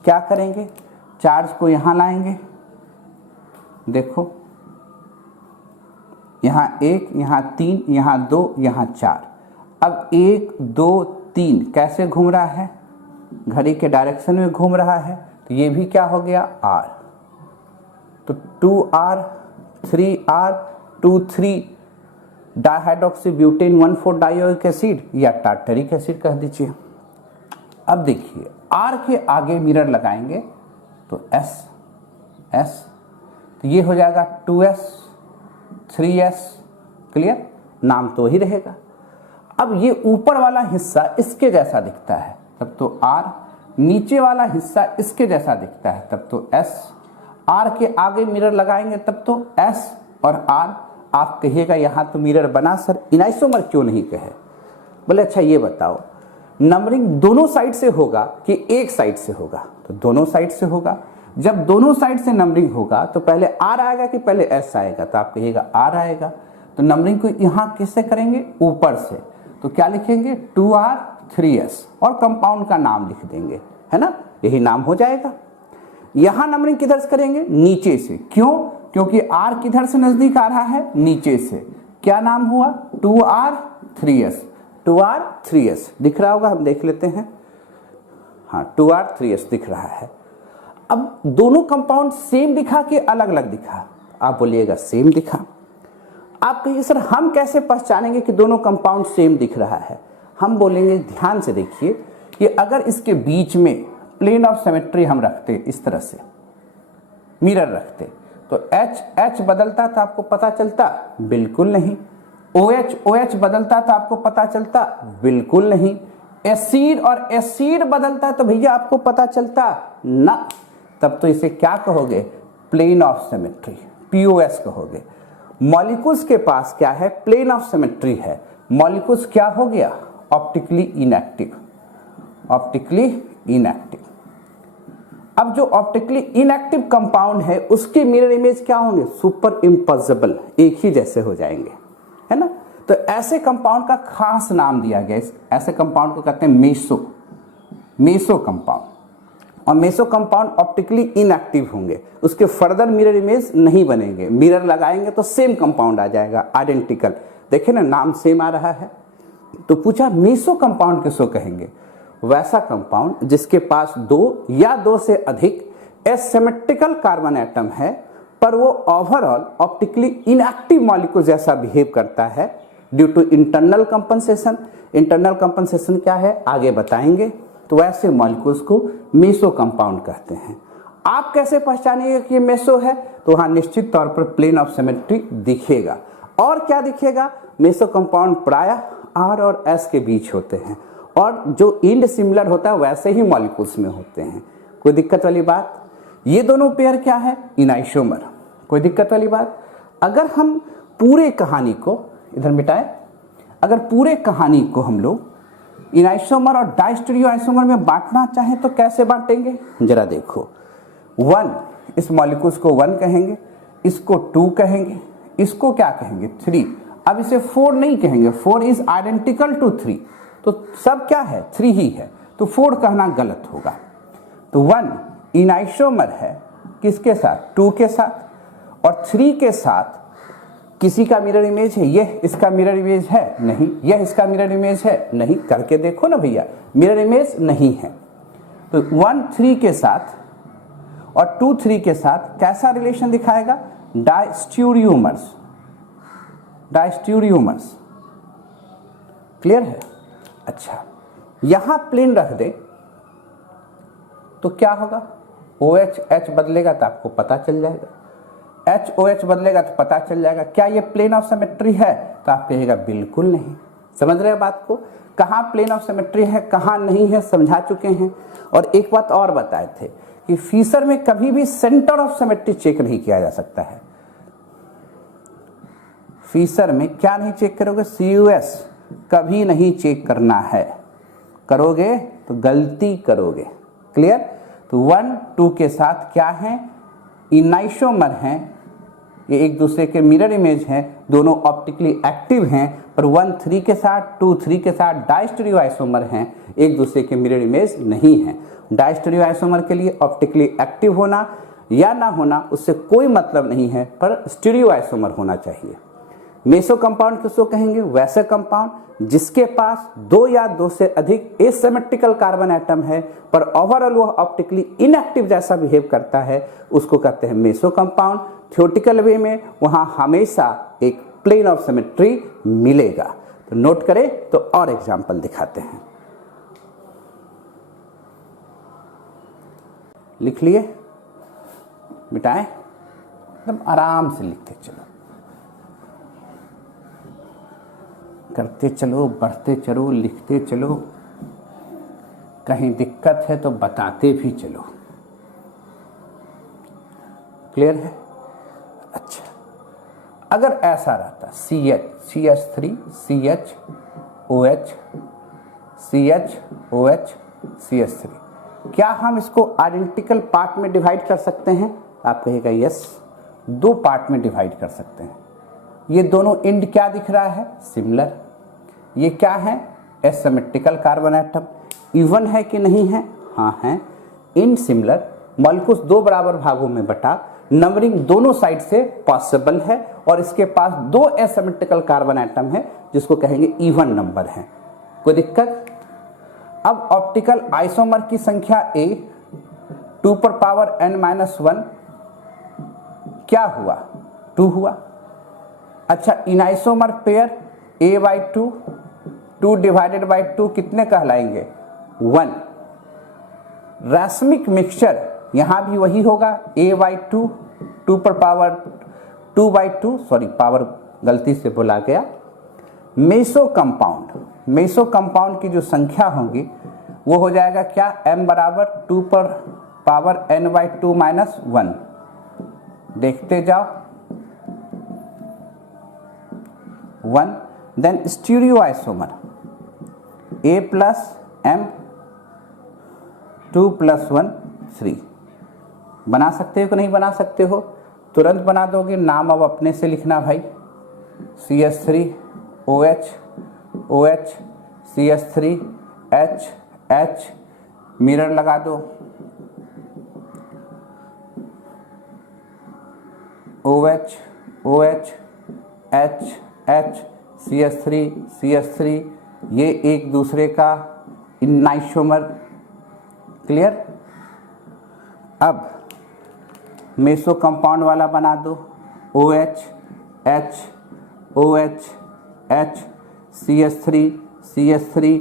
क्या करेंगे, चार्ज को यहाँ लाएंगे, देखो यहाँ 1, यहाँ 3, यहाँ 2, यहाँ 4। अब 1 2 3 कैसे घूम रहा है, घड़ी के डायरेक्शन में घूम रहा है, तो ये भी क्या हो गया R। तो 2R 3R 2 3 dihydroxy butane 1,4 dioic acid या टार्टरिक एसिड कह दीजिए। अब देखिए R के आगे मिरर लगाएंगे तो S, तो ये हो जाएगा 2S 3S, क्लियर, नाम तो ही रहेगा। अब ये ऊपर वाला हिस्सा इसके जैसा दिखता है तब तो R, नीचे वाला हिस्सा इसके जैसा दिखता है तब तो S, R के आगे मिरर लगाएंगे तब तो S और R। आप कहिएगा यहाँ तो मिरर बना सर, इनाइसोमर क्यों नहीं कहे। बोले अच्छा ये बताओ नंबरिंग दोनों साइड से होगा कि एक साइड से होगा, तो दोनों साइड से होगा। जब दोनों साइड से नंबरिंग होगा तो पहले R आएगा कि पहले S आएगा, तो आप कहिएगा R आएगा। तो नंबरिंग को यहाँ किससे करेंगे, ऊपर से, तो क्या लिखेंगे 2R 3S और कंपाउंड का नाम लिख देंगे, है ना, यही नाम हो जाएगा। यहाँ नंबरिंग किधर से करेंगे, नीचे से, क्यों, क्योंकि R किधर से नजदीक आ रहा है, नीचे से। क्या नाम हुआ 2R 3S, 2R 3S दिख रहा होगा, हम देख लेते हैं, हाँ 2R 3S दिख रहा है। अब दोनों कंपाउंड सेम दिखा कि अलग अलग दिखा, आप बोलिएगा सेम दिखा। आप कहिए सर हम कैसे पहचानेंगे कि दोनों कंपाउंड सेम दिख रहा है। हम बोलेंगे ध्यान से देखिए कि अगर इसके बीच में प्लेन ऑफ सिमेट्री हम रखते, इस तरह से मिरर रखते, तो H बदलता तो आपको पता चलता, बिल्कुल नहीं। OH बदलता तो आपको पता चलता, बिल्कुल नहीं। एसिड और एसिड बदलता तो भैया आपको पता चलता ना, तब तो इसे क्या कहोगे, प्लेन ऑफ सिमेट्री, POS कहोगे। मॉलिक्यूल्स के पास क्या है, प्लेन ऑफ सिमेट्री है। मॉलिक्यूल्स क्या हो गया, ऑप्टिकली इनएक्टिव, ऑप्टिकली इनएक्टिव। अब जो ऑप्टिकली इनएक्टिव कंपाउंड है उसके मिरर इमेज क्या होंगे, सुपर इम्पोजिबल, एक ही जैसे हो जाएंगे, है ना। तो ऐसे कंपाउंड का खास नाम दिया गया, ऐसे कंपाउंड को कहते हैं मेसो कंपाउंड। और मेसो कंपाउंड ऑप्टिकली इनएक्टिव होंगे, उसके फर्दर मिरर इमेज नहीं बनेंगे, मिरर लगाएंगे तो सेम कंपाउंड आ जाएगा, आइडेंटिकल। देखिए ना नाम सेम आ रहा है। तो पूछा मेसो कंपाउंड किसको कहेंगे, वैसा कंपाउंड जिसके पास 2 या 2 से अधिक एसिमेट्रिकल कार्बन एटम है पर वो ओवरऑल ऑप्टिकली इनएक्टिव मॉलिक्यूल जैसा बिहेव करता है due to internal compensation. Internal compensation क्या है आगे बताएंगे। तो वैसे मॉलिक्यूल्स को मेसो कंपाउंड कहते हैं। आप कैसे पहचानेंगे कि ये मेसो है, तो वहां निश्चित तौर पर प्लेन ऑफ सिमेट्री दिखेगा। और क्या दिखेगा, मेसो कंपाउंड प्रायः R और S के बीच होते हैं और जो इंड सिमिलर होता है वैसे ही मॉलिक्यूल्स में होते हैं। कोई दिक्कत वाली बात, ये दोनों पेयर क्या है, इनाइसोमर, कोई दिक्कत वाली बात। अगर हम पूरे कहानी को इधर मिटाएं, अगर पूरे कहानी को हम लोग इनाइसोमर और डाइस्टेरियोआइसोमर में बांटना चाहें तो कैसे बांटेंगे, जरा देखो। 1 इस मॉलिक्यूल्स को 1 कहेंगे, इसको 2 कहेंगे, इसको क्या कहेंगे 3। अब इसे 4 नहीं कहेंगे, 4 इज आइडेंटिकल टू 3, तो सब क्या है 3 ही है, तो 4 कहना गलत होगा। तो 1 इनाइसोमर है किसके साथ, 2 के साथ, और 3 के साथ किसी का मिरर इमेज है, यह इसका मिरर इमेज है नहीं, यह इसका मिरर इमेज है नहीं, करके देखो ना भैया, मिरर इमेज नहीं है। तो 1 3 के साथ और 2 3 के साथ कैसा रिलेशन दिखाएगा, डायस्टेरियोमर्स, डायस्टेरियोमर्स, क्लियर है। अच्छा यहां प्लेन रख दे तो क्या होगा, OH H बदलेगा तो आपको पता चल जाएगा। एच ओ एच बदलेगा तो पता चल जाएगा क्या ये प्लेन ऑफ सिमेट्री है, तो आप कहिएगा बिल्कुल नहीं। समझ रहे हैं बात को, कहाँ प्लेन ऑफ सिमेट्री है कहाँ नहीं है समझा चुके हैं। और एक बात और बताए थे कि फीचर में कभी भी सेंटर ऑफ सिमेट्री चेक नहीं किया जा सकता है। फीचर में क्या नहीं चेक करोगे, CUS कभी नहीं चेक करना है, करोगे तो गलती करोगे। क्लियर। तो 1 2 के साथ क्या है, इनाइसोमर हैं, ये एक दूसरे के मिरर इमेज हैं, दोनों ऑप्टिकली एक्टिव हैं, पर 1 3 के साथ 2 3 के साथ डायस्टेरियो आइसोमर हैं, एक दूसरे के मिरर इमेज नहीं है। डायस्टेरियो आइसोमर के लिए ऑप्टिकली एक्टिव होना या ना होना उससे कोई मतलब नहीं है, पर स्टीरियो आइसोमर होना चाहिए। मेसो कंपाउंड किसको कहेंगे, वैसे कंपाउंड जिसके पास 2 या 2 से अधिक एसिमेट्रिकल कार्बन एटम है पर ओवरऑल वह ऑप्टिकली इनएक्टिव जैसा बिहेव करता है, उसको कहते हैं मेसो कंपाउंड। थ्योरेटिकल वे में वहां हमेशा एक प्लेन ऑफ सिमेट्री मिलेगा। तो नोट करें तो और एग्जांपल दिखाते हैं। लिख लिए, मिटाएं, एकदम आराम से लिखते चलो, करते चलो, बढ़ते चलो, लिखते चलो, कहीं दिक्कत है तो बताते भी चलो। क्लियर है। अच्छा, अगर ऐसा रहता CH3 CHOH CHOH CH3, क्या हम इसको आइडेंटिकल पार्ट में डिवाइड कर सकते हैं? आप कहिएगा यस, 2 पार्ट में डिवाइड कर सकते हैं। ये दोनों एंड क्या दिख रहा है, सिमिलर। ये क्या है, एसिमेट्रिकल कार्बन एटम। इवन है कि नहीं है, हाँ है। इन सिमिलर, मॉलिक्यूल्स 2 बराबर भागों में बटा, नंबरिंग दोनों साइड से पॉसिबल है, और इसके पास 2 एसिमेट्रिकल कार्बन एटम है जिसको कहेंगे इवन नंबर है। कोई दिक्कत? अब ऑप्टिकल आइसोमर की संख्या A 2 पर पावर n-1 क्या हुआ, 2 हुआ। अच्छा, इनाइसोमर पेयर A/2 2 डिवाइडेड बाई 2 कितने कहलाएंगे, 1। रैस्मिक मिक्सचर यहां भी वही होगा, A/2 2 पर पावर 2/2, सॉरी पावर गलती से बोला गया। मेसो कंपाउंड की जो संख्या होगी वो हो जाएगा क्या, m बराबर 2 पर पावर n/2 - 1। देखते जाओ, 1। Then stereo isomer A + M 2 + 1 3। बना सकते हो कि नहीं बना सकते हो? तुरंत बना दोगे, नाम अब अपने से लिखना भाई। CH3 OH OH CH3 H H, mirror लगा दो, OH OH H H CH3 CH3, ये एक दूसरे का इनाइसोमर। क्लियर। अब मेसो कंपाउंड वाला बना दो, OH H OH H CH3 CH3,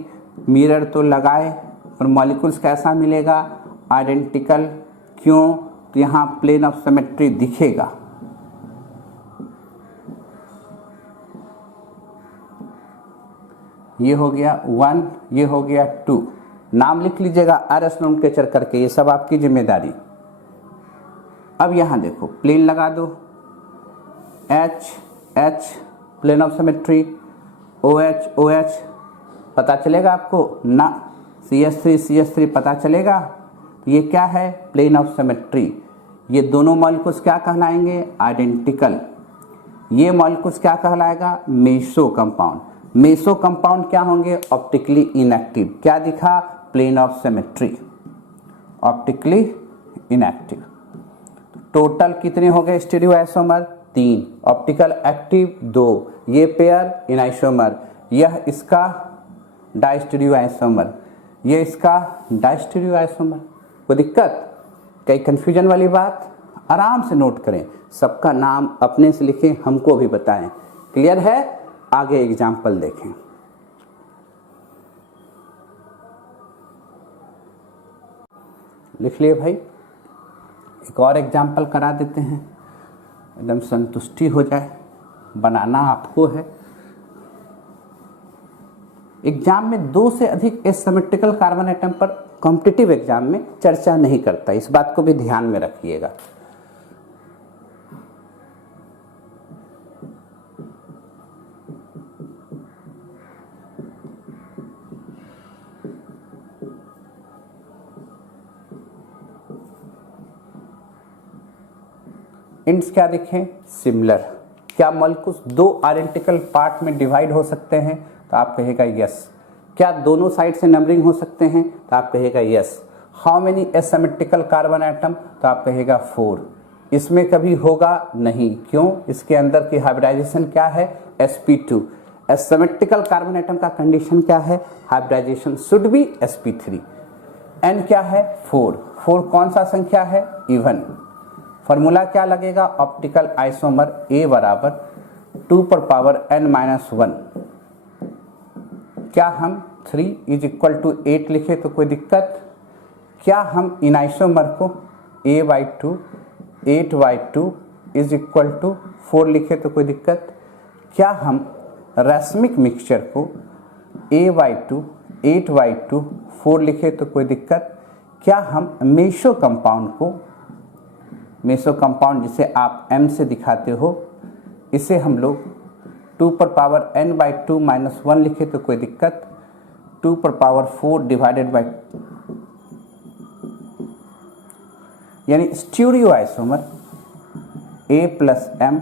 mirror तो लगाए पर मॉलिक्यूल्स कैसा मिलेगा, आइडेंटिकल। क्यों? तो यहाँ प्लेन ऑफ सिमेट्री दिखेगा। ये हो गया 1, ये हो गया 2। नाम लिख लीजिएगा RS नोमेनक्लेचर करके, ये सब आपकी जिम्मेदारी। अब यहां देखो, प्लेन लगा दो, H H plane of symmetry, OH OH पता चलेगा आपको ना, CH3 CH3 पता चलेगा। ये क्या है, प्लेन ऑफ सिमेट्री। ये दोनों मॉलिक्यूल्स क्या कहलाएंगे, आइडेंटिकल। ये मॉलिक्यूल्स क्या कहलाएगा, मेसो कंपाउंड। मेसो कंपाउंड क्या होंगे, ऑप्टिकली इनएक्टिव। क्या दिखा, plane of symmetry, optically inactive. Total कितने हो गए स्टीरियो आइसोमर, 3। Optical active 2। ये पेयर इनाइसोमर, यह इसका डायस्टीरियो आइसोमर, ये इसका डायस्टीरियो आइसोमर। कोई दिक्कत, कई कंफ्यूजन वाली बात? आराम से नोट करें, सबका नाम अपने से लिखें, हमको भी बताएं। क्लियर है। आगे एग्जाम्पल देखें। लिख लिए भाई, एक और एग्जाम्पल करा देते हैं। एकदम संतुष्टि हो जाए, बनाना आपको है। एग्जाम में 2 से अधिक एसिमेट्रिकल कार्बन एटम पर कॉम्पिटिटिव एग्जाम में चर्चा नहीं करता, इस बात को भी ध्यान में रखिएगा। इंड्स क्या देखें? सिमिलर। क्या मॉलिक्यूल्स 2 आइडेंटिकल पार्ट में डिवाइड हो सकते हैं? तो आप कहेगा यस। क्या दोनों साइड से नंबरिंग हो सकते हैं? तो आप कहेगा yes. How many asymmetrical carbon atom? तो आप कहेगा 4। इसमें कभी होगा नहीं, क्यों? इसके अंदर की हाइब्रिडाइजेशन क्या है? sp2। एसिमेट्रिकल कार्बन एटम का कंडीशन क्या है? Hybridisation should be sp3। n क्या है? 4। 4 कौन सा संख्या है? इवन। फॉर्मूला क्या लगेगा? ऑप्टिकल आइसोमर A बराबर 2⁻n-1। क्या हम 3 = 8 लिखे तो कोई दिक्कत? क्या हम इन आइसोमर को A/2 8/2 = 4 लिखे तो कोई दिक्कत? क्या हम रैस्मिक मिक्सचर को A/2 8/2 4 लिखे तो कोई दिक्कत? क्या हम मेसो कंपाउंड जिसे आप M से दिखाते हो, इसे हम लोग 2⁻n/2-1 लिखे तो कोई दिक्कत? 2⁴ यानी स्टीरियो आइसोमर A + M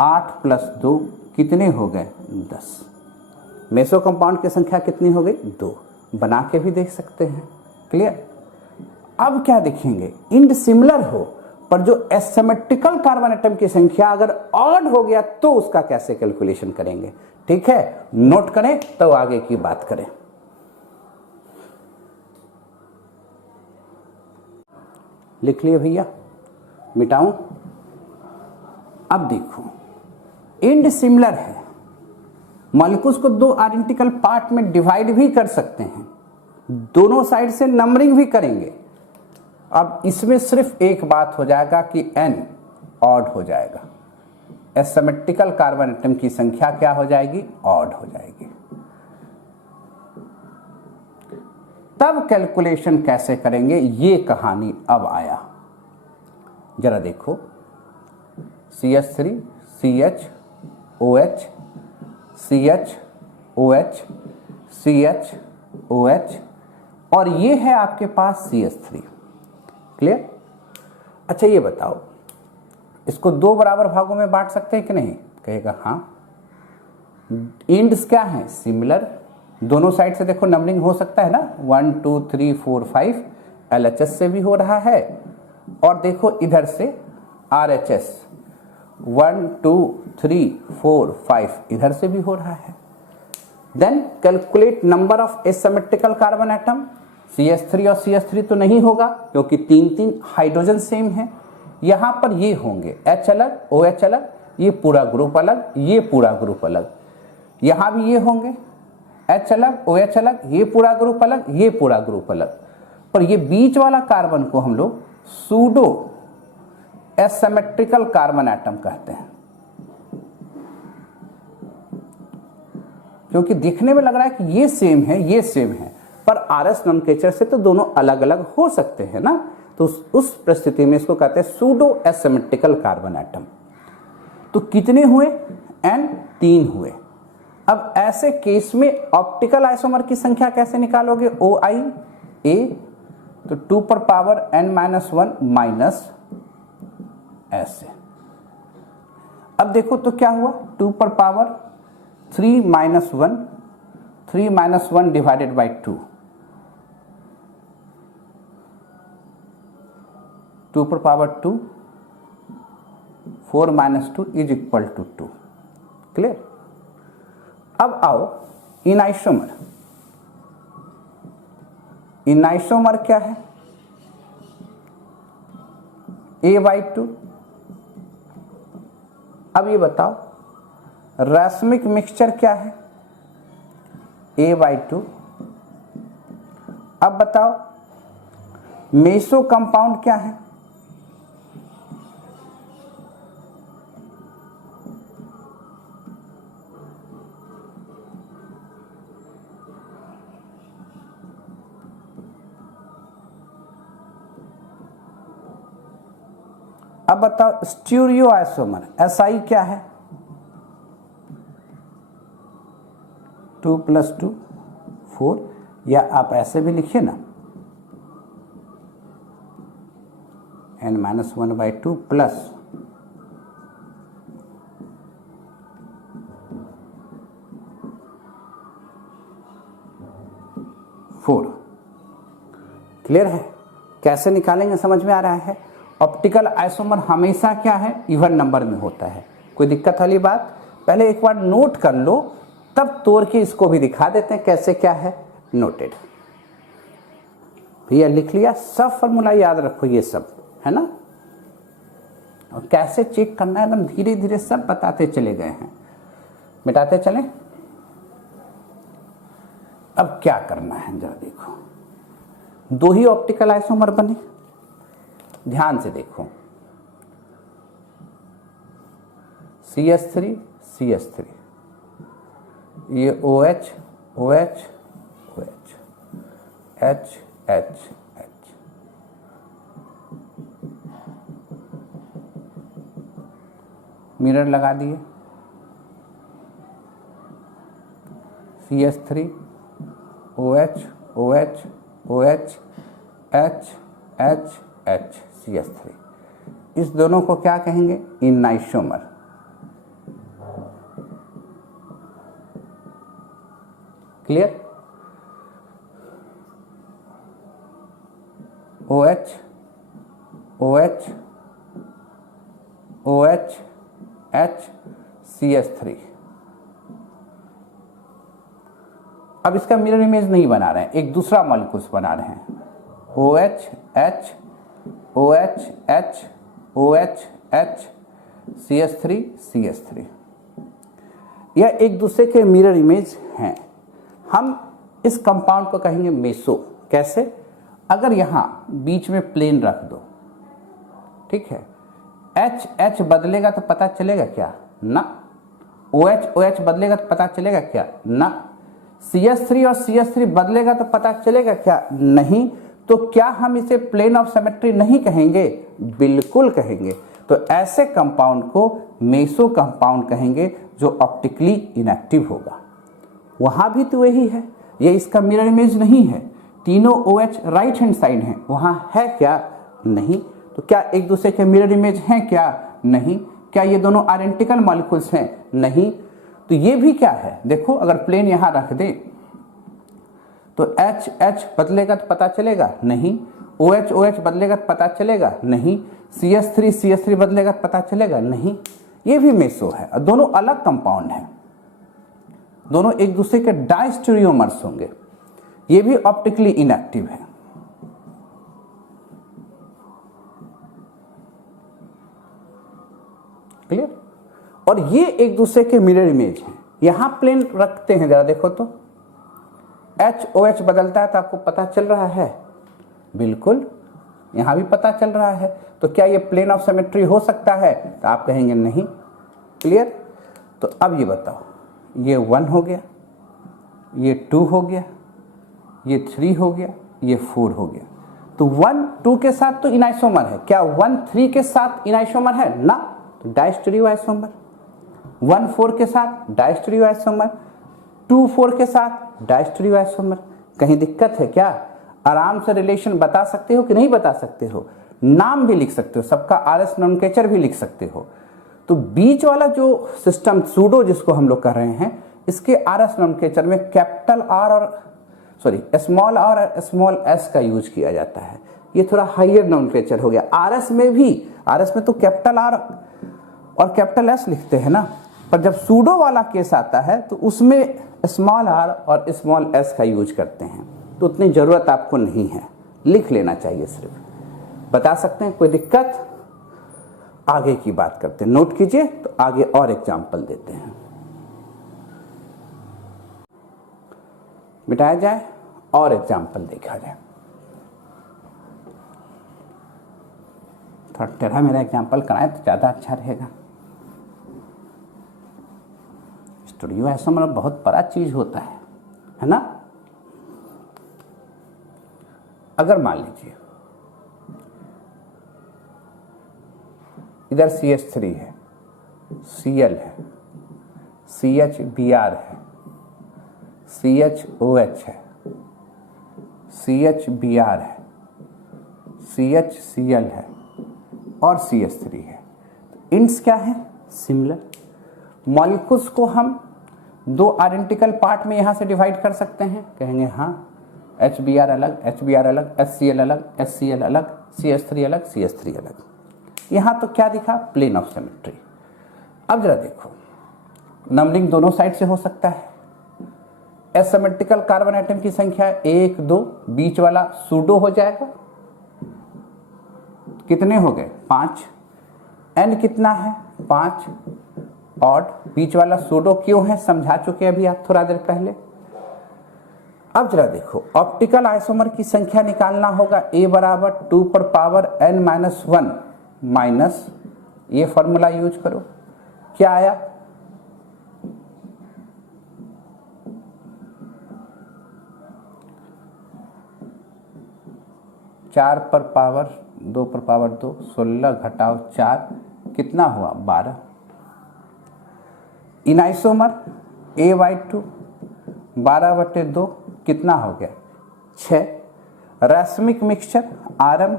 8 + 2 कितने हो गए? 10। मेसो कंपाउंड की संख्या कितनी हो गई? 2। बना के भी देख सकते हैं। क्लियर? अब क्या देखेंगे? इंड सिमिलर हो पर जो एसिमेट्रिकल कार्बन एटम की संख्या अगर ऑड हो गया तो उसका कैसे कैलकुलेशन करेंगे? ठीक है, नोट करें तो आगे की बात करें। लिख लिए भैया? मिटाऊं? अब देखो, इंड सिमिलर है, मॉलिक्यूल्स को 2 आइडेंटिकल पार्ट में डिवाइड भी कर सकते हैं, दोनों साइड से नंबरिंग भी करेंगे। अब इसमें सिर्फ एक बात हो जाएगा कि n ऑड हो जाएगा, एसिमेट्रिकल कार्बन एटम की संख्या क्या हो जाएगी? ऑड हो जाएगी। तब कैलकुलेशन कैसे करेंगे? ये कहानी अब आया। जरा देखो, CH3 CH OH CH OH CH OH और ये है आपके पास CH3। क्लियर? अच्छा ये बताओ, इसको 2 बराबर भागों में बांट सकते हैं कि नहीं? कहेगा हाँ। इंड्स क्या है? सिमिलर। दोनों साइड से देखो नंबरिंग हो सकता है ना, 1 2 3 4 5 LHS से भी हो रहा है, और देखो इधर से RHS 1 2 3 4 5 इधर से भी हो रहा है। Then calculate number of asymmetrical carbon atom. CH3 और CH3 तो नहीं होगा क्योंकि 3 हाइड्रोजन सेम है। यहां पर ये होंगे H अलग OH अलग, ये पूरा ग्रुप अलग, ये पूरा ग्रुप अलग। यहां भी ये होंगे H अलग OH अलग, ये पूरा ग्रुप अलग, ये पूरा ग्रुप अलग। पर ये बीच वाला कार्बन को हम लोग सूडो एसिमेट्रिकल कार्बन एटम कहते हैं, क्योंकि दिखने में लग रहा है कि ये सेम है, ये सेम है, पर RS नोमेनक्लेचर से तो दोनों अलग अलग हो सकते हैं ना। तो उस परिस्थिति में इसको कहते हैं सूडो एसिमेट्रिकल कार्बन एटम। तो कितने हुए? N 3 हुए। अब ऐसे केस में ऑप्टिकल आइसोमर की संख्या कैसे निकालोगे? OI A, तो 2⁻n-1 माइनस ऐसे। अब देखो तो क्या हुआ? 2⁻3 - 1, 3 - 1 डिवाइडेड बाई 2, 2/2, 4 - 2 = 2। क्लियर? अब आओ इनाइसोमर। इनाइसोमर क्या है? A/2। अब ये बताओ रैस्मिक मिक्सचर क्या है? A/2। अब बताओ मेसो कंपाउंड क्या है? अब बताओ स्टीरियो आइसोमर SI क्या है? 2 + 2 4, या आप ऐसे भी लिखिए ना, n-1/2 प्लस फोर। क्लियर है? कैसे निकालेंगे समझ में आ रहा है? ऑप्टिकल आइसोमर हमेशा क्या है? इवन नंबर में होता है। कोई दिक्कत वाली बात? पहले एक बार नोट कर लो, तब तोड़ के इसको भी दिखा देते हैं कैसे क्या है। नोटेड भैया, लिख लिया? सब फॉर्मूला याद रखो, ये सब है ना। और कैसे चेक करना है एकदम धीरे धीरे सब बताते चले गए हैं, मिटाते चलें। अब क्या करना है जरा देखो, दो ही ऑप्टिकल आइसोमर बने, ध्यान से देखो, CH3 CH3, ये OH OH OH H H H, mirror लगा दिए, CH3 OH OH OH H H H CH3, इस दोनों को क्या कहेंगे? इनाइसोमर। Clear? OH OH OH H CH3। अब इसका मिरर इमेज नहीं बना रहे हैं, एक दूसरा मॉलिक्यूल्स बना रहे हैं, OH H OH H OH H CH3 CH3, यह एक दूसरे के मिरर इमेज हैं। हम इस कंपाउंड को कहेंगे मेसो। कैसे? अगर यहाँ बीच में प्लेन रख दो, ठीक है, H H बदलेगा तो पता चलेगा क्या? ना। OH OH बदलेगा तो पता चलेगा क्या? ना। CH3 और CH3 बदलेगा तो पता चलेगा क्या? नहीं। तो क्या हम इसे प्लेन ऑफ सिमेट्री नहीं कहेंगे? बिल्कुल कहेंगे। तो ऐसे कंपाउंड को मेसो कंपाउंड कहेंगे जो ऑप्टिकली इनएक्टिव होगा। वहां भी तो यही है, ये इसका मिरर इमेज नहीं है, तीनों OH राइट हैंड साइड हैं, वहां है क्या? नहीं। तो क्या एक दूसरे के मिरर इमेज हैं क्या? नहीं। क्या ये दोनों आइडेंटिकल मॉलिक्यूल्स हैं? नहीं। तो ये भी क्या है? देखो, अगर प्लेन यहां रख दे तो H H बदलेगा तो पता चलेगा? नहीं। OH OH बदलेगा तो पता चलेगा? नहीं। CH3 CH3 बदलेगा तो पता चलेगा? नहीं। ये भी मेसो है, और दोनों अलग कंपाउंड हैं, दोनों एक दूसरे के डायस्टेरियोमर्स होंगे। ये भी ऑप्टिकली इनएक्टिव है। क्लियर? और ये एक दूसरे के मिरर इमेज हैं। यहां प्लेन रखते हैं, जरा देखो तो, H OH बदलता है तो आपको पता चल रहा है? बिल्कुल, यहां भी पता चल रहा है। तो क्या ये प्लेन ऑफ सिमेट्री हो सकता है? तो आप कहेंगे नहीं। क्लियर? तो अब ये बताओ, ये 1 हो गया, ये 2 हो गया, ये 3 हो गया, ये 4 हो गया। तो 1 2 के साथ तो इनाइसोमर है। क्या 1 3 के साथ इनाइसोमर है? ना। तो डायस्टेरियो आइसोमर। 1 4 के साथ डायस्टेरियो आइसोमर, 2 4 के साथ डायस्टेरियो आइसोमर। कहीं दिक्कत है क्या? आराम से रिलेशन बता सकते हो कि नहीं बता सकते हो? नाम भी लिख सकते हो, सबका RS नोमेनक्लेचर भी लिख सकते हो। तो बीच वाला जो सिस्टम सूडो जिसको हम लोग कर रहे हैं, इसके RS नोमेनक्लेचर में कैपिटल R और स्मॉल r और स्मॉल s का यूज किया जाता है। ये थोड़ा हाइयर नोमेनक्लेचर हो गया। RS में भी, RS में तो कैपिटल R और कैपिटल S लिखते हैं ना, पर जब सूडो वाला केस आता है तो उसमें स्मॉल r और स्मॉल s का यूज करते हैं। तो उतनी जरूरत आपको नहीं है, लिख लेना चाहिए, सिर्फ बता सकते हैं। कोई दिक्कत? आगे की बात करते हैं, नोट कीजिए। तो आगे और एग्जाम्पल देते हैं, मिटाया जाए और एग्जाम्पल देखा जाए। थोड़ा टेढ़ा मेरा एग्जाम्पल कराए तो ज़्यादा अच्छा रहेगा। स्टूडियो ऐसा मतलब बहुत बड़ा चीज़ होता है ना। अगर मान लीजिए इधर CH3 है, Cl है, CHBr है, CHOH है, CHBr है, CHCl है और CH3 है। इंट्स क्या है? सिमिलर। मॉलिक्यूल्स को हम दो आइडेंटिकल पार्ट में यहां से डिवाइड कर सकते हैं, कहेंगे हाँ HBr अलग, HBr अलग, HCl अलग, HCl अलग, CH3 अलग, CH3 अलग। यहां तो क्या दिखा? Plane of symmetry. अब जरा देखो, नंबरिंग दोनों साइड से हो सकता है। एसिमेट्रिकल कार्बन एटम की संख्या 1 2, बीच वाला सूडो हो जाएगा। कितने हो गए? 5। एन कितना है? 5। ऑड, बीच वाला सूडो क्यों है समझा चुके अभी आप थोड़ा देर पहले। अब जरा देखो, ऑप्टिकल आइसोमर की संख्या निकालना होगा A बराबर 2 पर पावर n-1 माइनस, ये फॉर्मूला यूज करो। क्या आया? चार पर पावर 2 पर पावर 2, 16 घटाओ 4 कितना हुआ? 12। इनाइसोमर A/2 12/2 कितना हो गया? 6। Racemic mixture Rm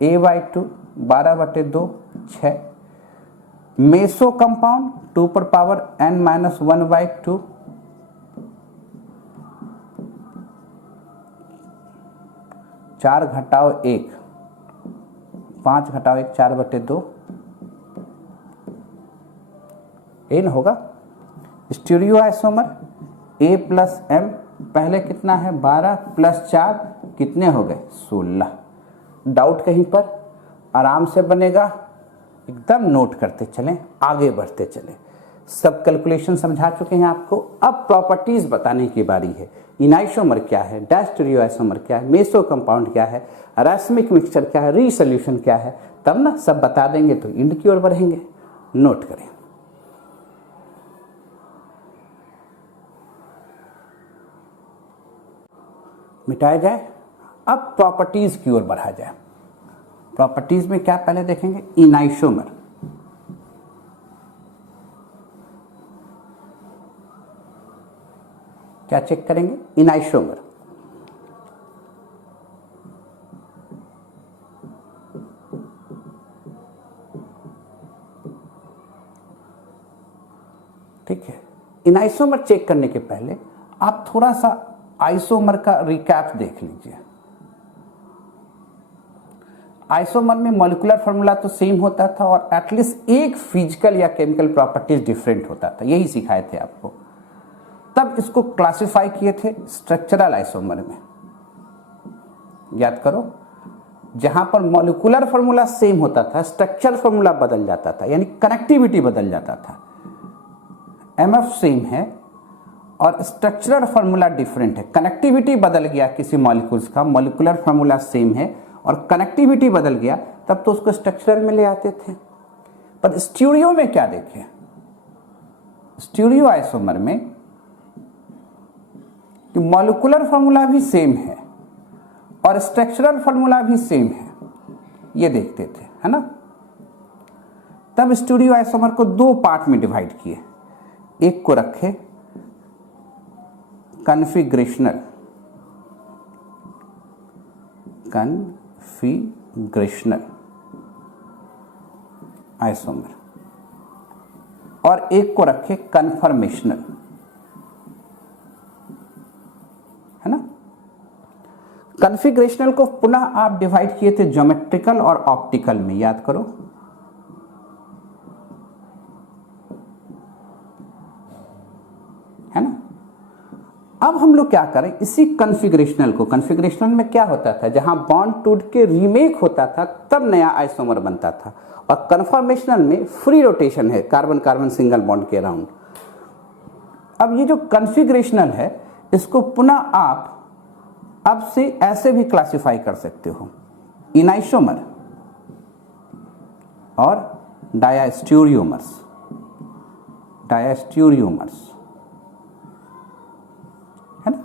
A/2 12/2 6। Meso compound 2 पर पावर n-1/2 4 घटाओ 1 5 घटाओ 1 4/2 n होगा। Stereo isomer A plus M पहले कितना है? 12 प्लस 4 कितने हो गए? 16। डाउट कहीं पर? आराम से बनेगा, एकदम नोट करते चलें, आगे बढ़ते चलें। सब कैलकुलेशन समझा चुके हैं आपको। अब प्रॉपर्टीज बताने की बारी है। इनाइसोमर क्या है, डायस्टीरियो आइसोमर क्या है, मेसो कंपाउंड क्या है, रैस्मिक मिक्सचर क्या है, रीसोल्यूशन क्या है, तब ना सब बता देंगे तो इंड की ओर बढ़ेंगे। नोट करें। मिटाया जाए। अब प्रॉपर्टीज की ओर बढ़ा जाए। प्रॉपर्टीज में क्या पहले देखेंगे? इनाइसोमर। क्या चेक करेंगे? इनाइसोमर। ठीक है। इनाइसोमर चेक करने के पहले आप थोड़ा सा आइसोमर का रिकैप देख लीजिए। आइसोमर में मॉलिक्यूलर फॉर्मूला तो सेम होता था और एटलीस्ट एक फिजिकल या केमिकल प्रॉपर्टीज डिफरेंट होता था, यही सिखाए थे आपको। तब इसको क्लासिफाई किए थे स्ट्रक्चरल आइसोमर में। याद करो, जहां पर मॉलिक्यूलर फॉर्मूला सेम होता था, स्ट्रक्चरल फॉर्मूला बदल जाता था, यानी कनेक्टिविटी बदल जाता था। MF सेम है और स्ट्रक्चरल फॉर्मूला डिफरेंट है। कनेक्टिविटी बदल गया किसी मॉलिक्यूल्स का, मॉलिक्यूलर फॉर्मूला सेम है और कनेक्टिविटी बदल गया, तब तो उसको स्ट्रक्चरल में ले आते थे। पर स्टीरियो में क्या देखें? स्टीरियो आइसोमर में कि मॉलिक्यूलर फॉर्मूला भी सेम है और स्ट्रक्चरल फॉर्मूला भी सेम है, ये देखते थे, है ना। तब स्टीरियो आइसोमर को दो पार्ट में डिवाइड किए। एक को रखे कन्फिग्रेशनल आइसोमर और एक को रखे कन्फर्मेशनल, है ना। कन्फिग्रेशनल को पुनः आप डिवाइड किए थे ज्योमेट्रिकल और ऑप्टिकल में, याद करो। है ना। अब हम लोग क्या करें, इसी कन्फिग्रेशनल को, कन्फिग्रेशनल में क्या होता था, जहां बॉन्ड टूट के रीमेक होता था तब नया आइसोमर बनता था, और कन्फर्मेशनल में फ्री रोटेशन है कार्बन कार्बन सिंगल बॉन्ड के अराउंड। अब ये जो कन्फिग्रेशनल है, इसको पुनः आप अब से ऐसे भी क्लासिफाई कर सकते हो, इनाइसोमर और डायास्टीरियोमर्स। है ना।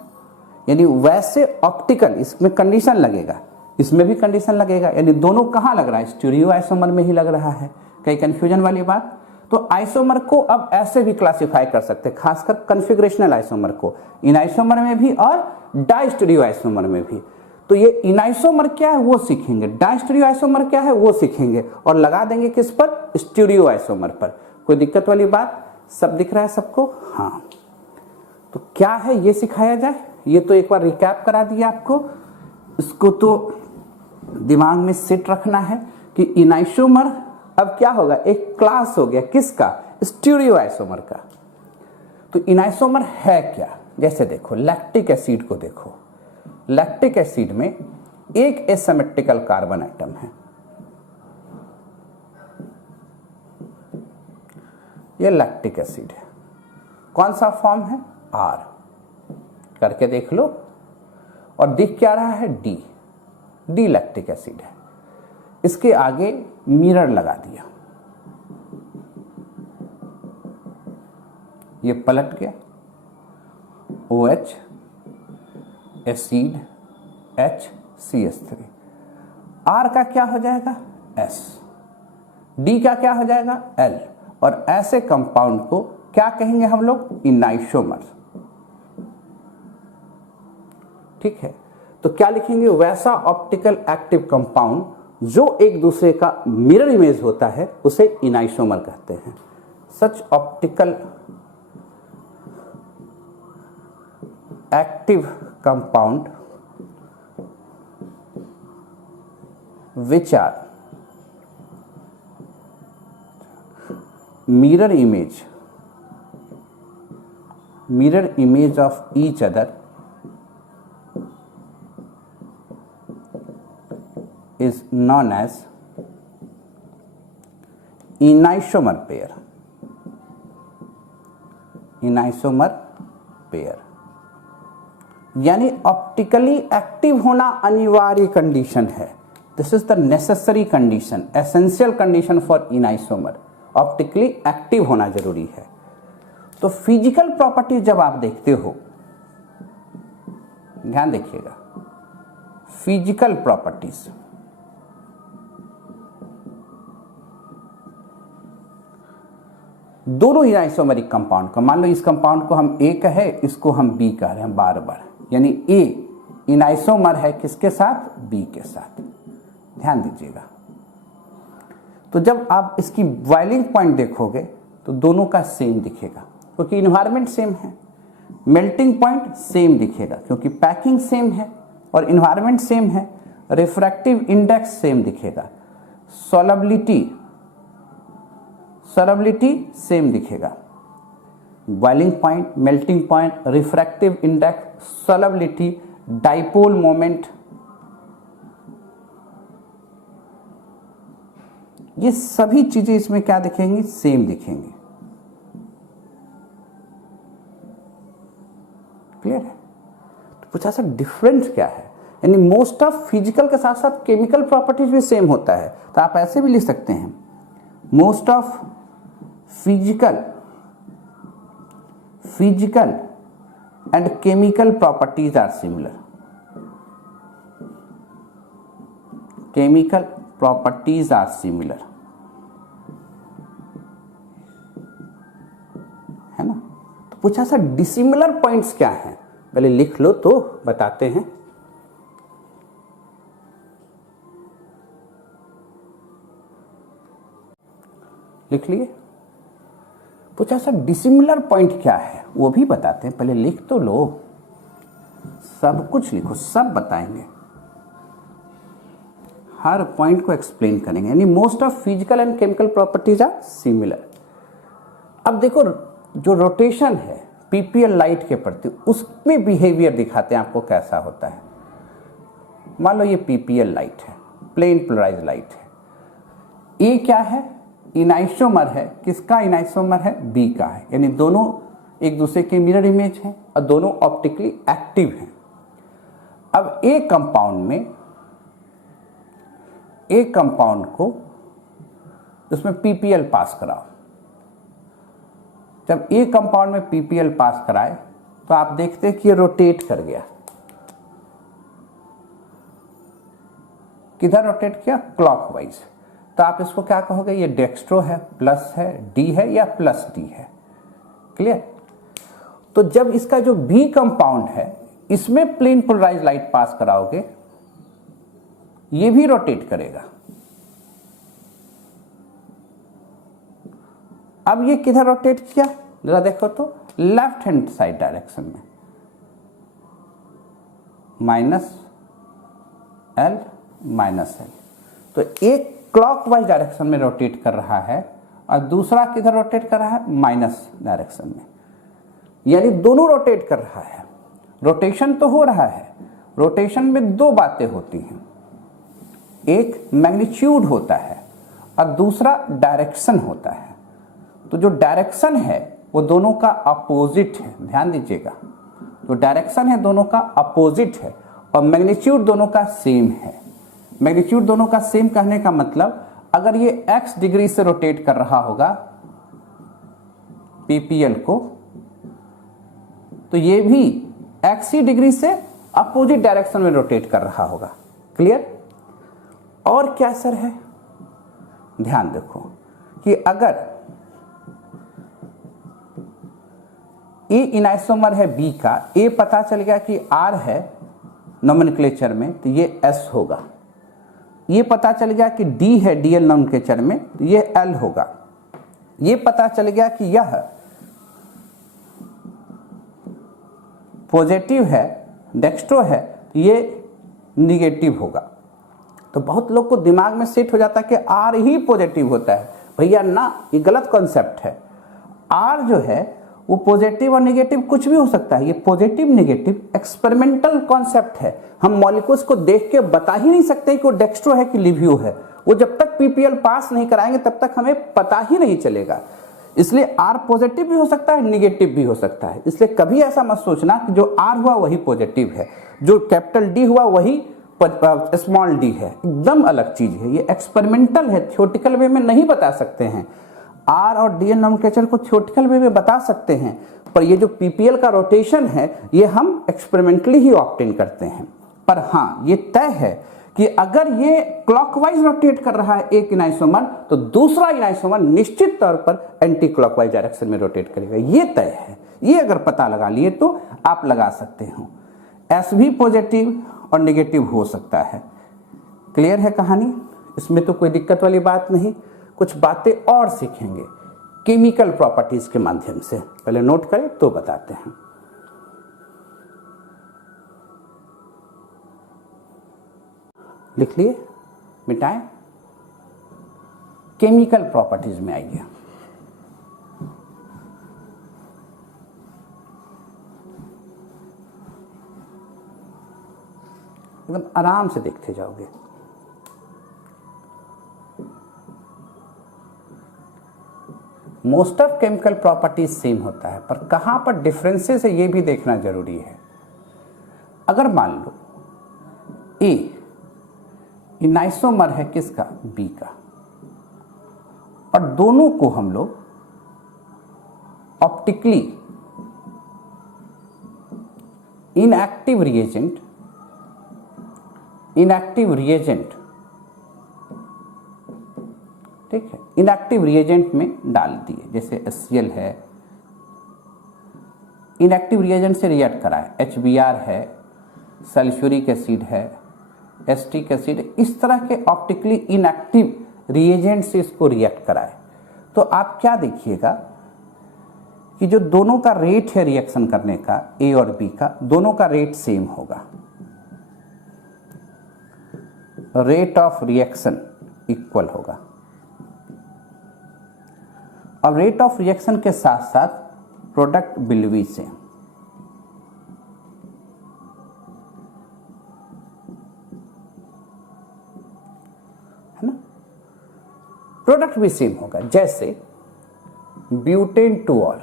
यानी वैसे ऑप्टिकल, इसमें कंडीशन लगेगा, इसमें भी कंडीशन लगेगा, यानी दोनों कहाँ लग रहा है, स्टीरियो आइसोमर में ही लग रहा है। कहीं कंफ्यूजन वाली बात? तो आइसोमर को अब ऐसे भी क्लासिफाई कर सकते हैं, खासकर कन्फिग्रेशनल आइसोमर को, इन आइसोमर में भी और डाइस्टीरियो आइसोमर में भी। तो ये इनाइसोमर क्या है वो सीखेंगे, डाइस्टीरियो आइसोमर क्या है वो सीखेंगे, और लगा देंगे किस पर, स्टीरियो आइसोमर पर। कोई दिक्कत वाली बात? सब दिख रहा है सबको? हाँ। तो क्या है ये सिखाया जाए, ये तो एक बार रिकैप करा दिया आपको, इसको तो दिमाग में सेट रखना है कि इनाइसोमर अब क्या होगा, एक क्लास हो गया किसका, स्टीरियो आइसोमर का। तो इनाइसोमर है क्या, जैसे देखो लैक्टिक एसिड को देखो, लैक्टिक एसिड में एक एसिमेट्रिकल कार्बन एटम है, ये लैक्टिक एसिड है। कौन सा फॉर्म है, R, करके देख लो, और दिख क्या रहा है, डी लैक्टिक एसिड है। इसके आगे मिरर लगा दिया, ये पलट गया, OH एसिड HCH3, R का क्या हो जाएगा, S, D का क्या हो जाएगा, L, और ऐसे कंपाउंड को क्या कहेंगे हम लोग, इनाइसोमर। ठीक है, तो क्या लिखेंगे, वैसा ऑप्टिकल एक्टिव कंपाउंड जो एक दूसरे का मिरर इमेज होता है उसे इनाइसोमर कहते हैं। Such optical active compound which are mirror image of each other is known as enisomer pair, enisomer pair। यानी ऑप्टिकली एक्टिव होना अनिवार्य कंडीशन है, this is the necessary condition, essential condition for enantiomer, optically active होना जरूरी है। तो फिजिकल प्रॉपर्टीज जब आप देखते हो, ध्यान देखिएगा, फिजिकल प्रॉपर्टीज, दोनों ही आइसोमेरिक कंपाउंड का, मान लो इस कंपाउंड को हम A कहे, इसको हम B कह रहे हैं बार बार, यानी A इनाइसोमर है किसके साथ, B के साथ। ध्यान दीजिएगा, तो जब आप इसकी बॉइलिंग पॉइंट देखोगे तो दोनों का सेम दिखेगा क्योंकि इन्वायरमेंट सेम है, मेल्टिंग पॉइंट सेम दिखेगा क्योंकि पैकिंग सेम है और इन्वायरमेंट सेम है, रिफ्रैक्टिव इंडेक्स सेम दिखेगा, सॉल्युबिलिटी सेम दिखेगा, boiling point, melting point, refractive index, solubility, dipole moment, ये सभी चीजें इसमें क्या दिखेंगी, सेम दिखेंगी। क्लियर है? तो पूछा सर डिफरेंस क्या है, यानी मोस्ट ऑफ फिजिकल के साथ साथ केमिकल प्रॉपर्टीज भी सेम होता है, तो आप ऐसे भी लिख सकते हैं, most of physical and chemical properties are similar, chemical properties are similar, है ना। तो पूछा सर डिसिमिलर पॉइंट्स क्या हैं, पहले लिख लो तो बताते हैं। लिख लिए? पूछा सर डिसिमिलर पॉइंट क्या है, वो भी बताते हैं, पहले लिख तो लो, सब कुछ लिखो, सब बताएंगे, हर पॉइंट को एक्सप्लेन करेंगे, यानी most of physical and chemical properties are similar. अब देखो जो रोटेशन है पीपीएल लाइट के प्रति, उसमें बिहेवियर दिखाते हैं आपको कैसा होता है। मान लो ये पीपीएल लाइट है, प्लेन पोलराइज लाइट है, ये क्या है, इनाइसोमर है, किसका इनाइसोमर है, बी का है, यानी दोनों एक दूसरे के मिरर इमेज हैं और दोनों ऑप्टिकली एक्टिव हैं। अब एक कंपाउंड में, एक कंपाउंड को उसमें पीपीएल पास कराओ, जब एक कंपाउंड में पीपीएल पास कराए तो आप देखते हैं कि ये रोटेट कर गया, किधर रोटेट किया, क्लॉकवाइज। तो आप इसको क्या कहोगे, ये डेक्स्ट्रो है, प्लस है, डी है या प्लस डी है। क्लियर। तो जब इसका जो बी कंपाउंड है इसमें प्लेन पोलराइज लाइट पास कराओगे, ये भी रोटेट करेगा। अब ये किधर रोटेट किया, जरा देखो तो, लेफ्ट हैंड साइड डायरेक्शन में, माइनस एल माइनस एल। तो एक क्लॉकवाइज डायरेक्शन में रोटेट कर रहा है और दूसरा किधर रोटेट कर रहा है, माइनस डायरेक्शन में, यानी दोनों रोटेट कर रहा है। रोटेशन तो हो रहा है, रोटेशन में दो बातें होती हैं, एक मैग्नीट्यूड होता है और दूसरा डायरेक्शन होता है। तो जो डायरेक्शन है वो दोनों का अपोजिट है, ध्यान दीजिएगा, जो डायरेक्शन है दोनों का अपोजिट है और मैग्नीट्यूड दोनों का सेम है। मैग्नीट्यूड दोनों का सेम कहने का मतलब, अगर ये x डिग्री से रोटेट कर रहा होगा पीपीएल को, तो ये भी x ही डिग्री से अपोजिट डायरेक्शन में रोटेट कर रहा होगा। क्लियर। और क्या सर है, ध्यान देखो कि अगर ए इनाइसोमर है बी का, ए पता चल गया कि R है नोमेनक्लेचर में, तो ये S होगा। ये पता चल गया कि D है DL नोमेनक्लेचर में, तो ये L होगा। ये पता चल गया कि यह पॉजिटिव है, डेक्स्ट्रो है, तो ये निगेटिव होगा। तो बहुत लोग को दिमाग में सेट हो जाता है कि R ही पॉजिटिव होता है। भैया ना, ये गलत कॉन्सेप्ट है। R जो है वो पॉजिटिव और नेगेटिव कुछ भी हो सकता है। ये पॉजिटिव नेगेटिव एक्सपेरिमेंटल कॉन्सेप्ट है। हम मॉलिक्यूल्स को देख के बता ही नहीं सकते कि वो डेक्स्ट्रो है कि लिवियो है। वो जब तक पीपीएल पास नहीं कराएंगे तब तक हमें पता ही नहीं चलेगा। इसलिए R पॉजिटिव भी हो सकता है, नेगेटिव भी हो सकता है। इसलिए कभी ऐसा मत सोचना कि जो R हुआ वही पॉजिटिव है, जो कैपिटल D हुआ वही स्मॉल d है। एकदम अलग चीज है। ये एक्सपेरिमेंटल है, थ्योरेटिकल वे में नहीं बता सकते हैं। R और DL नोमेनक्लेचर को थ्योरेटिकल वे में बता सकते हैं, पर ये जो पीपीएल का रोटेशन है ये हम एक्सपेरिमेंटली ही ऑब्टेन करते हैं। पर हाँ, ये तय है कि अगर ये क्लॉकवाइज रोटेट कर रहा है एक इनाइसोमर, तो दूसरा इनाइसोमर निश्चित तौर पर एंटी क्लॉकवाइज डायरेक्शन में रोटेट करेगा। ये तय है। ये अगर पता लगा लिए तो आप लगा सकते हो। S भी पॉजिटिव और नेगेटिव हो सकता है। क्लियर है कहानी, इसमें तो कोई दिक्कत वाली बात नहीं। कुछ बातें और सीखेंगे केमिकल प्रॉपर्टीज के माध्यम से। पहले नोट करें तो बताते हैं। लिख लिए, मिटाएं। केमिकल प्रॉपर्टीज में आइए। एकदम आराम से देखते जाओगे। Most of chemical properties same होता है, पर कहां पर डिफरेंसेस है ये भी देखना जरूरी है। अगर मान लो ए इनाइसोमर है किसका, बी का, और दोनों को हम लोग ऑप्टिकली इनएक्टिव रिएजेंट ठीक है, इनएक्टिव रिएजेंट में डाल दिए, जैसे HCl है, इनएक्टिव रिएजेंट से रिएक्ट कराए, HBr है, सल्फ्यूरिक एसिड है, एस्टिक एसिड, इस तरह के ऑप्टिकली इनएक्टिव रिएजेंट से इसको रिएक्ट कराए, तो आप क्या देखिएगा कि जो दोनों का रेट है रिएक्शन करने का, ए और बी का, दोनों का रेट सेम होगा। रेट ऑफ रिएक्शन इक्वल होगा। अब रेट ऑफ रिएक्शन के साथ साथ प्रोडक्ट विल बी सेम। है ना, प्रोडक्ट भी सेम होगा। जैसे butane two all,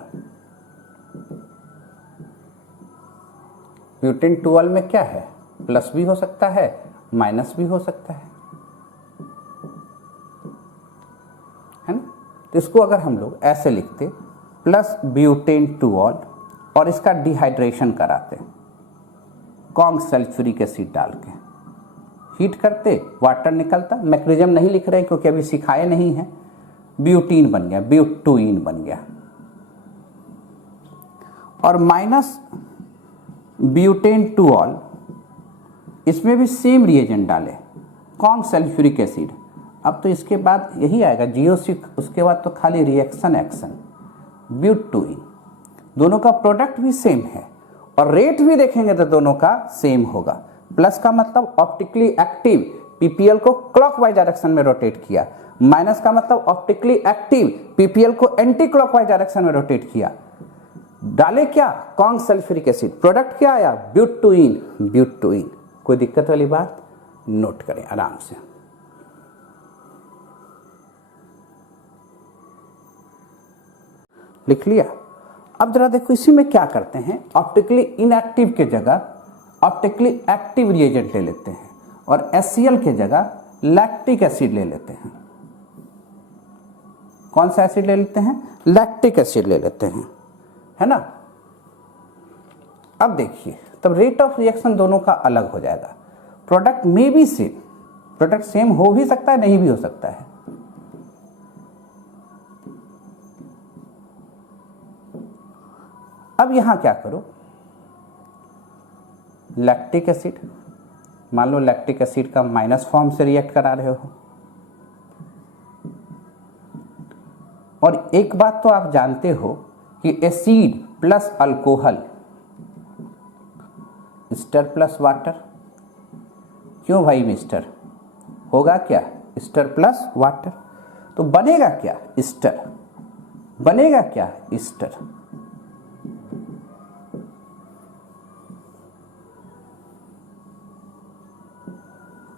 butane two all में क्या है, प्लस भी हो सकता है, माइनस भी हो सकता है ना। तो इसको अगर हम लोग ऐसे लिखते, प्लस ब्यूटेन टू ऑल, और इसका डिहाइड्रेशन कराते कॉन्ग सल्फ्यूरिक एसिड डाल के, हीट करते वाटर निकलता, मैकेनिज्म नहीं लिख रहे क्योंकि अभी सिखाए नहीं है। ब्यूटीन बन गया, ब्यूटुइन बन गया। और माइनस ब्यूटेन टू ऑल, इसमें भी सेम रिएजेंट डाले, कौन सल्फ्यूरिक एसिड। अब तो इसके बाद यही आएगा GOC, उसके बाद तो खाली रिएक्शन एक्शन, ब्यूटुइन। दोनों का प्रोडक्ट भी सेम है और रेट भी देखेंगे तो दोनों का सेम होगा। प्लस का मतलब ऑप्टिकली एक्टिव, PPL को क्लॉकवाइज डायरेक्शन में रोटेट किया। माइनस का मतलब ऑप्टिकली एक्टिव, PPL को एंटी क्लॉकवाइज डायरेक्शन में रोटेट किया। डाले क्या, कौन सल्फ्यूरिक एसिड, प्रोडक्ट क्या आया, ब्यूटुइन, ब्यूटुइन। कोई दिक्कत वाली बात, नोट करें आराम से। लिख लिया। अब जरा देखो इसी में क्या करते हैं, ऑप्टिकली इनएक्टिव के जगह ऑप्टिकली एक्टिव रिएजेंट ले लेते हैं और HCl के जगह लैक्टिक एसिड ले लेते हैं। कौन सा एसिड ले लेते हैं, लैक्टिक एसिड ले लेते हैं, है ना। अब देखिए, तब रेट ऑफ रिएक्शन दोनों का अलग हो जाएगा। प्रोडक्ट में भी सेम, प्रोडक्ट सेम हो भी सकता है, नहीं भी हो सकता है। अब यहां क्या करो, लैक्टिक एसिड, मान लो लैक्टिक एसिड का माइनस फॉर्म से रिएक्ट करा रहे हो। और एक बात तो आप जानते हो कि acid plus alcohol ester plus water. क्यों भाई मिस्टर, होगा क्या, स्टर प्लस वाटर, तो बनेगा क्या, स्टर, बनेगा क्या, स्टर।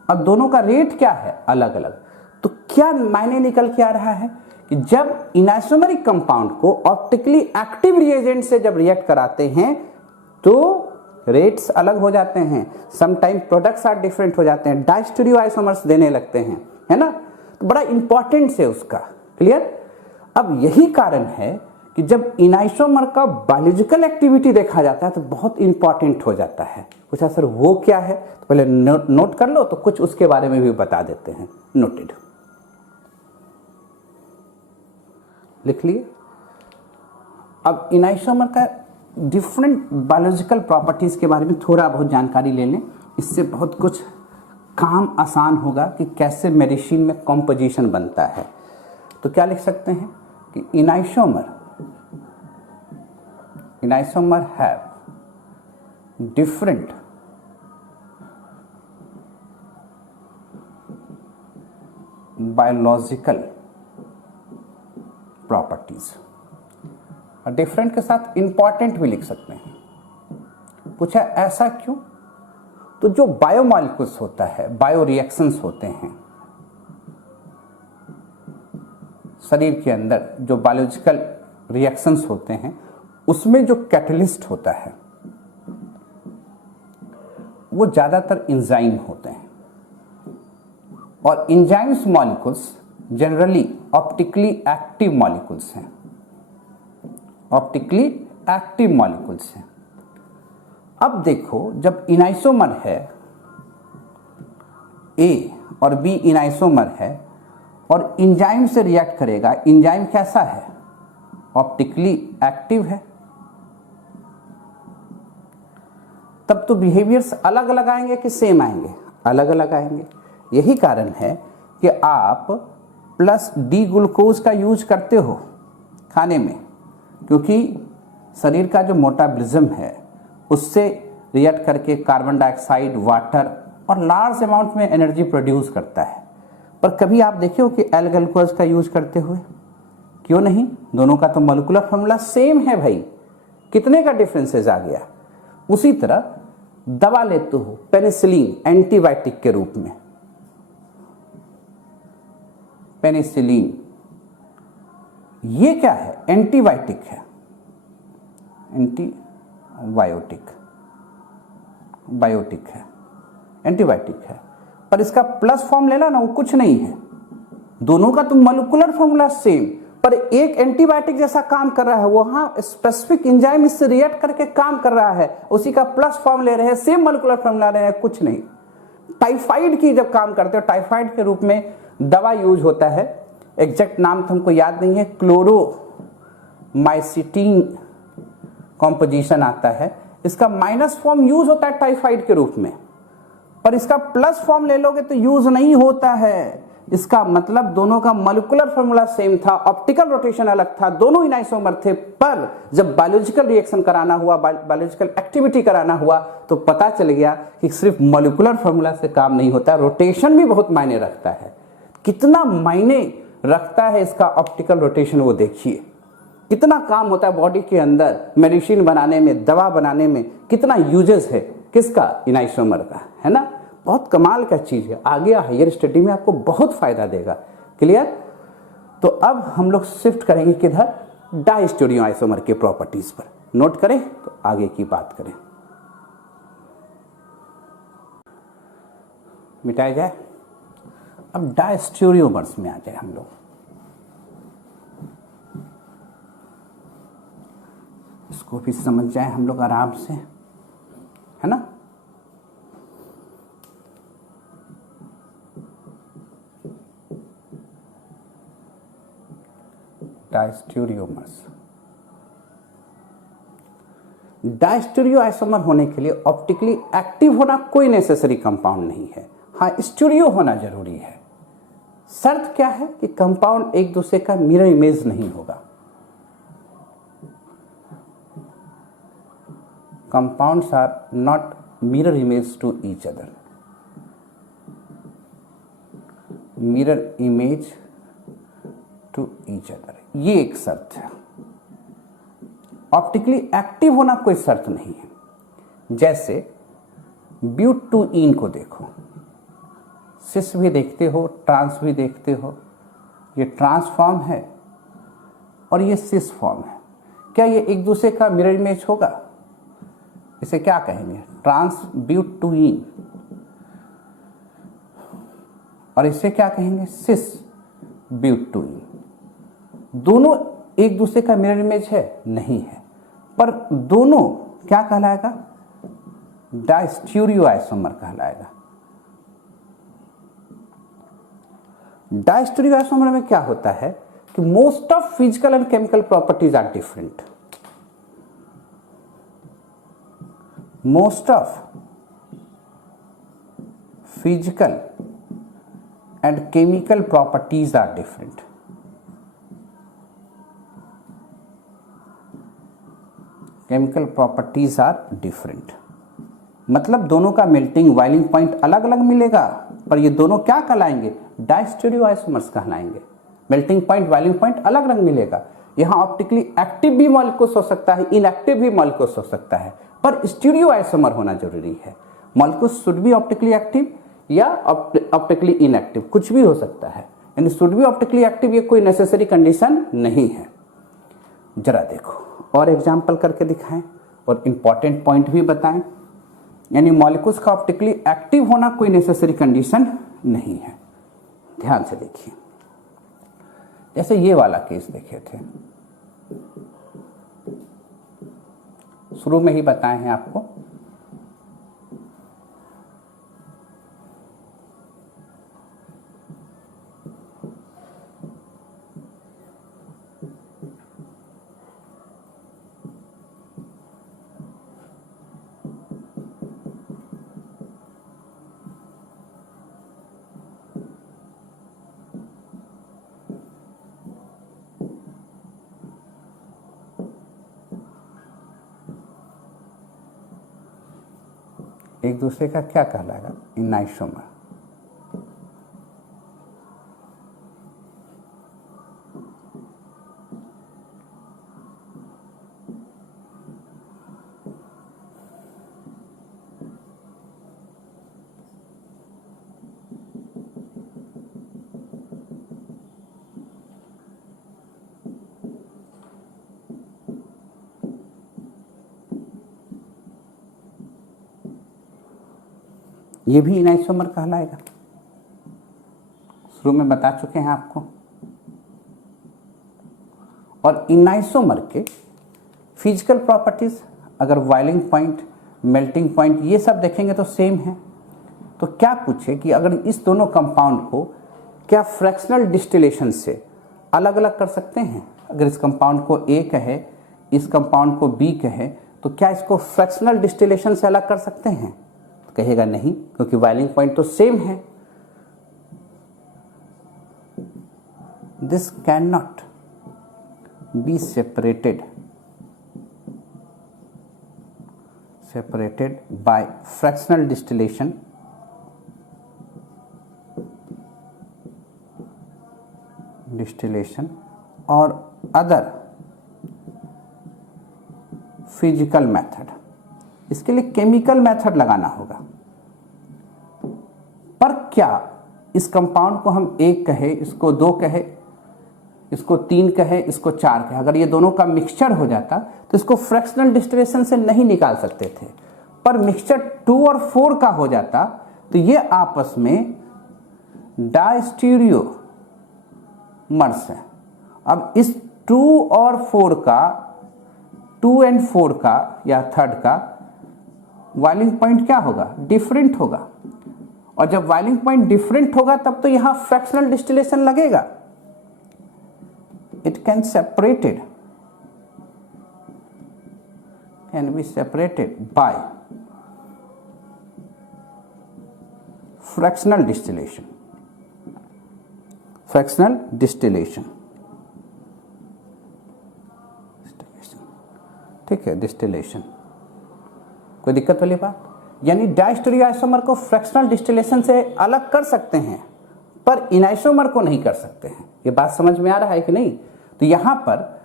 अब दोनों का रेट क्या है, अलग अलग। तो क्या मायने निकल के आ रहा है कि जब इनाइसोमेरिक कंपाउंड को ऑप्टिकली एक्टिव रिएजेंट से जब रिएक्ट कराते हैं तो रेट्स अलग हो जाते हैं, समटाइम प्रोडक्ट्स आर डिफरेंट हो जाते हैं, डाइस्टीरियोआइसोमर्स देने लगते हैं, है ना। तो बड़ा इंपॉर्टेंट है उसका, क्लियर। अब यही कारण है कि जब इनाइसोमर का बायोलॉजिकल एक्टिविटी देखा जाता है तो बहुत इंपॉर्टेंट हो जाता है। कुछ सर वो क्या है, तो पहले नोट कर लो, तो कुछ उसके बारे में भी बता देते हैं। नोटेड, लिख लिए। अब इनाइसोमर का डिफरेंट बायोलॉजिकल प्रॉपर्टीज के बारे में थोड़ा बहुत जानकारी ले लें, इससे बहुत कुछ काम आसान होगा कि कैसे मेडिसिन में कॉम्पोजिशन बनता है। तो क्या लिख सकते हैं कि इनाइसोमर हैव डिफरेंट बायोलॉजिकल प्रॉपर्टीज। और डिफरेंट के साथ इंपॉर्टेंट भी लिख सकते हैं। पूछा ऐसा क्यों, तो जो बायोमॉलिक्यूल्स होता है, बायो रिएक्शंस होते हैं शरीर के अंदर, जो बायोलॉजिकल रिएक्शंस होते हैं उसमें जो कैटलिस्ट होता है वो ज्यादातर एंजाइम होते हैं। और enzymes molecules generally optically active molecules हैं, ऑप्टिकली एक्टिव मॉलिक्यूल्स हैं। अब देखो, जब इनाइसोमर है A और B इनाइसोमर है और एंजाइम से रिएक्ट करेगा, एंजाइम कैसा है, ऑप्टिकली एक्टिव है, तब तो बिहेवियर्स अलग अलग आएंगे कि सेम आएंगे, अलग अलग आएंगे। यही कारण है कि आप प्लस डी ग्लूकोज का यूज करते हो खाने में, क्योंकि शरीर का जो मेटाबॉलिज्म है उससे रिएक्ट करके कार्बन डाइऑक्साइड, वाटर और लार्ज अमाउंट में एनर्जी प्रोड्यूस करता है। पर कभी आप देखे हो कि एल ग्लूकोज का यूज करते हुए, क्यों नहीं, दोनों का तो मॉलिक्यूलर फॉर्मूला सेम है भाई, कितने का डिफरेंसेस आ गया। उसी तरह दवा लेते हो पेनिसिलिन एंटीबायोटिक के रूप में, पेनिसिलिन ये क्या है, एंटीबायोटिक है, एंटीबायोटिक, बायोटिक है, एंटीबायोटिक है। पर इसका प्लस फॉर्म लेना ना, वो कुछ नहीं है, दोनों का तो मॉलिक्यूलर फॉर्मूला सेम, पर एक एंटीबायोटिक जैसा काम कर रहा है, वहां स्पेसिफिक एंजाइम इससे रिएक्ट करके काम कर रहा है, उसी का प्लस फॉर्म ले रहे हैं, सेम मॉलिक्यूलर फॉर्मूला ले रहे हैं, कुछ नहीं। टाइफाइड की जब काम करते हो, टाइफाइड के रूप में दवा यूज होता है, एग्जैक्ट नाम तो हमको याद नहीं है, क्लोरोमाइसिटीन कॉम्पोजिशन आता है, इसका माइनस फॉर्म यूज होता है टाइफाइड के रूप में, पर इसका प्लस फॉर्म ले लोगे तो यूज नहीं होता है। इसका मतलब दोनों का मॉलिक्यूलर फॉर्मूला सेम था, ऑप्टिकल रोटेशन अलग था, दोनों इनाइसोमर थे, पर जब बायोलॉजिकल रिएक्शन कराना हुआ, बायोलॉजिकल एक्टिविटी कराना हुआ, तो पता चल गया कि सिर्फ मॉलिक्यूलर फॉर्मूला से काम नहीं होता, रोटेशन भी बहुत मायने रखता है। कितना मायने रखता है इसका ऑप्टिकल रोटेशन, वो देखिए कितना काम होता है बॉडी के अंदर, मेडिसिन बनाने में, दवा बनाने में कितना यूजेस है किसका, इनाइसोमर का, है ना। बहुत कमाल का चीज है, आगे हायर स्टडी में आपको बहुत फायदा देगा। क्लियर। तो अब हम लोग शिफ्ट करेंगे किधर, डायस्टीरियो आइसोमर के प्रॉपर्टीज पर। नोट करें तो आगे की बात करें। मिटाया जाए। अब डायस्टीरियोमर्स में आ जाए हम लोग। इसको भी समझ जाए हम लोग आराम से, है ना। डायस्टीरियोमर्स, डायस्टीरियो आइसोमर होने के लिए ऑप्टिकली एक्टिव होना कोई नेसेसरी कंपाउंड नहीं है, हाँ स्टीरियो होना जरूरी है। शर्त क्या है कि कंपाउंड एक दूसरे का मिरर इमेज नहीं होगा। Compounds are not mirror image to each other, mirror image to each other, ये एक शर्त है। ऑप्टिकली एक्टिव होना कोई शर्त नहीं है। जैसे ब्यूटीन को देखो, सिस भी देखते हो, ट्रांस भी देखते हो, ये ट्रांस फॉर्म है और ये सिस फॉर्म है। क्या ये एक दूसरे का मिरर इमेज होगा? इसे क्या कहेंगे, ट्रांस ब्यूटीन, और इसे क्या कहेंगे, सिस ब्यूटीन। दोनों एक दूसरे का मिरर इमेज है? नहीं है, पर दोनों क्या कहलाएगा, डायस्टीरियो आइसोमर कहलाएगा। डायस्टीरियो आइसोमर में क्या होता है कि most of physical and chemical properties are different. Most of physical and chemical properties are different. Chemical properties are different मतलब दोनों का मेल्टिंग बॉइलिंग पॉइंट अलग अलग मिलेगा, पर ये दोनों क्या कहलाएंगे, डायस्टीरियो आइसोमर्स कहलाएंगे। मेल्टिंग पॉइंट बॉइलिंग पॉइंट अलग अलग मिलेगा। यहाँ ऑप्टिकली एक्टिव भी मॉलिक्यूल्स हो सकता है, इनएक्टिव भी मॉलिक्यूल्स हो सकता है, पर स्टीरियो आइसोमर होना जरूरी है। Molecules should be optically active या ऑप्टिकली इनएक्टिव, कुछ भी हो सकता है, यानी शुड बी ऑप्टिकली एक्टिव ये कोई नेसेसरी कंडीशन नहीं है। जरा देखो और एग्जाम्पल करके दिखाएं और इंपॉर्टेंट पॉइंट भी बताएं। यानी मॉलिक्यूल्स का ऑप्टिकली एक्टिव होना कोई नेसेसरी कंडीशन नहीं है। ध्यान से देखिए, जैसे ये वाला केस देखे थे, शुरू में ही बताए हैं आपको। एक दूसरे का क्या कहलाएगा, इनाइसोमर। ये भी इनाइसोमर कहलाएगा, शुरू में बता चुके हैं आपको। और इनाइसोमर के फिजिकल प्रॉपर्टीज अगर बॉइलिंग पॉइंट, मेल्टिंग पॉइंट ये सब देखेंगे तो सेम है। तो क्या पूछे कि अगर इस दोनों कंपाउंड को क्या फ्रैक्शनल डिस्टिलेशन से अलग अलग कर सकते हैं? अगर इस कंपाउंड को A कहे, इस कंपाउंड को B कहे, तो क्या इसको फ्रैक्शनल डिस्टिलेशन से अलग कर सकते हैं? तो कहेगा नहीं, क्योंकि बॉइलिंग पॉइंट तो सेम है। This can not be separated by fractional distillation or other physical method। इसके लिए केमिकल मेथड लगाना होगा। पर क्या इस कंपाउंड को हम 1 कहे, इसको 2 कहे, इसको 3 कहे, इसको 4 कहे, अगर ये दोनों का मिक्सचर हो जाता तो इसको फ्रैक्शनल डिस्टिलेशन से नहीं निकाल सकते थे। पर मिक्सचर 2 और 4 का हो जाता तो ये आपस में डायस्टीरियोमर्स है। अब इस 2 और 4 का, 2 and 4 का या थर्ड का बॉइलिंग पॉइंट क्या होगा? डिफरेंट होगा। और जब बॉइलिंग पॉइंट डिफरेंट होगा तब तो यहां फ्रैक्शनल डिस्टिलेशन लगेगा। It can be separated by fractional distillation। ठीक है, डिस्टिलेशन। कोई दिक्कत वाली बात? यानी डायस्टीरियोआइसोमर को फ्रैक्शनल डिस्टिलेशन से अलग कर सकते हैं, पर इनाइसोमर को नहीं कर सकते हैं। ये बात समझ में आ रहा है कि नहीं? तो यहां पर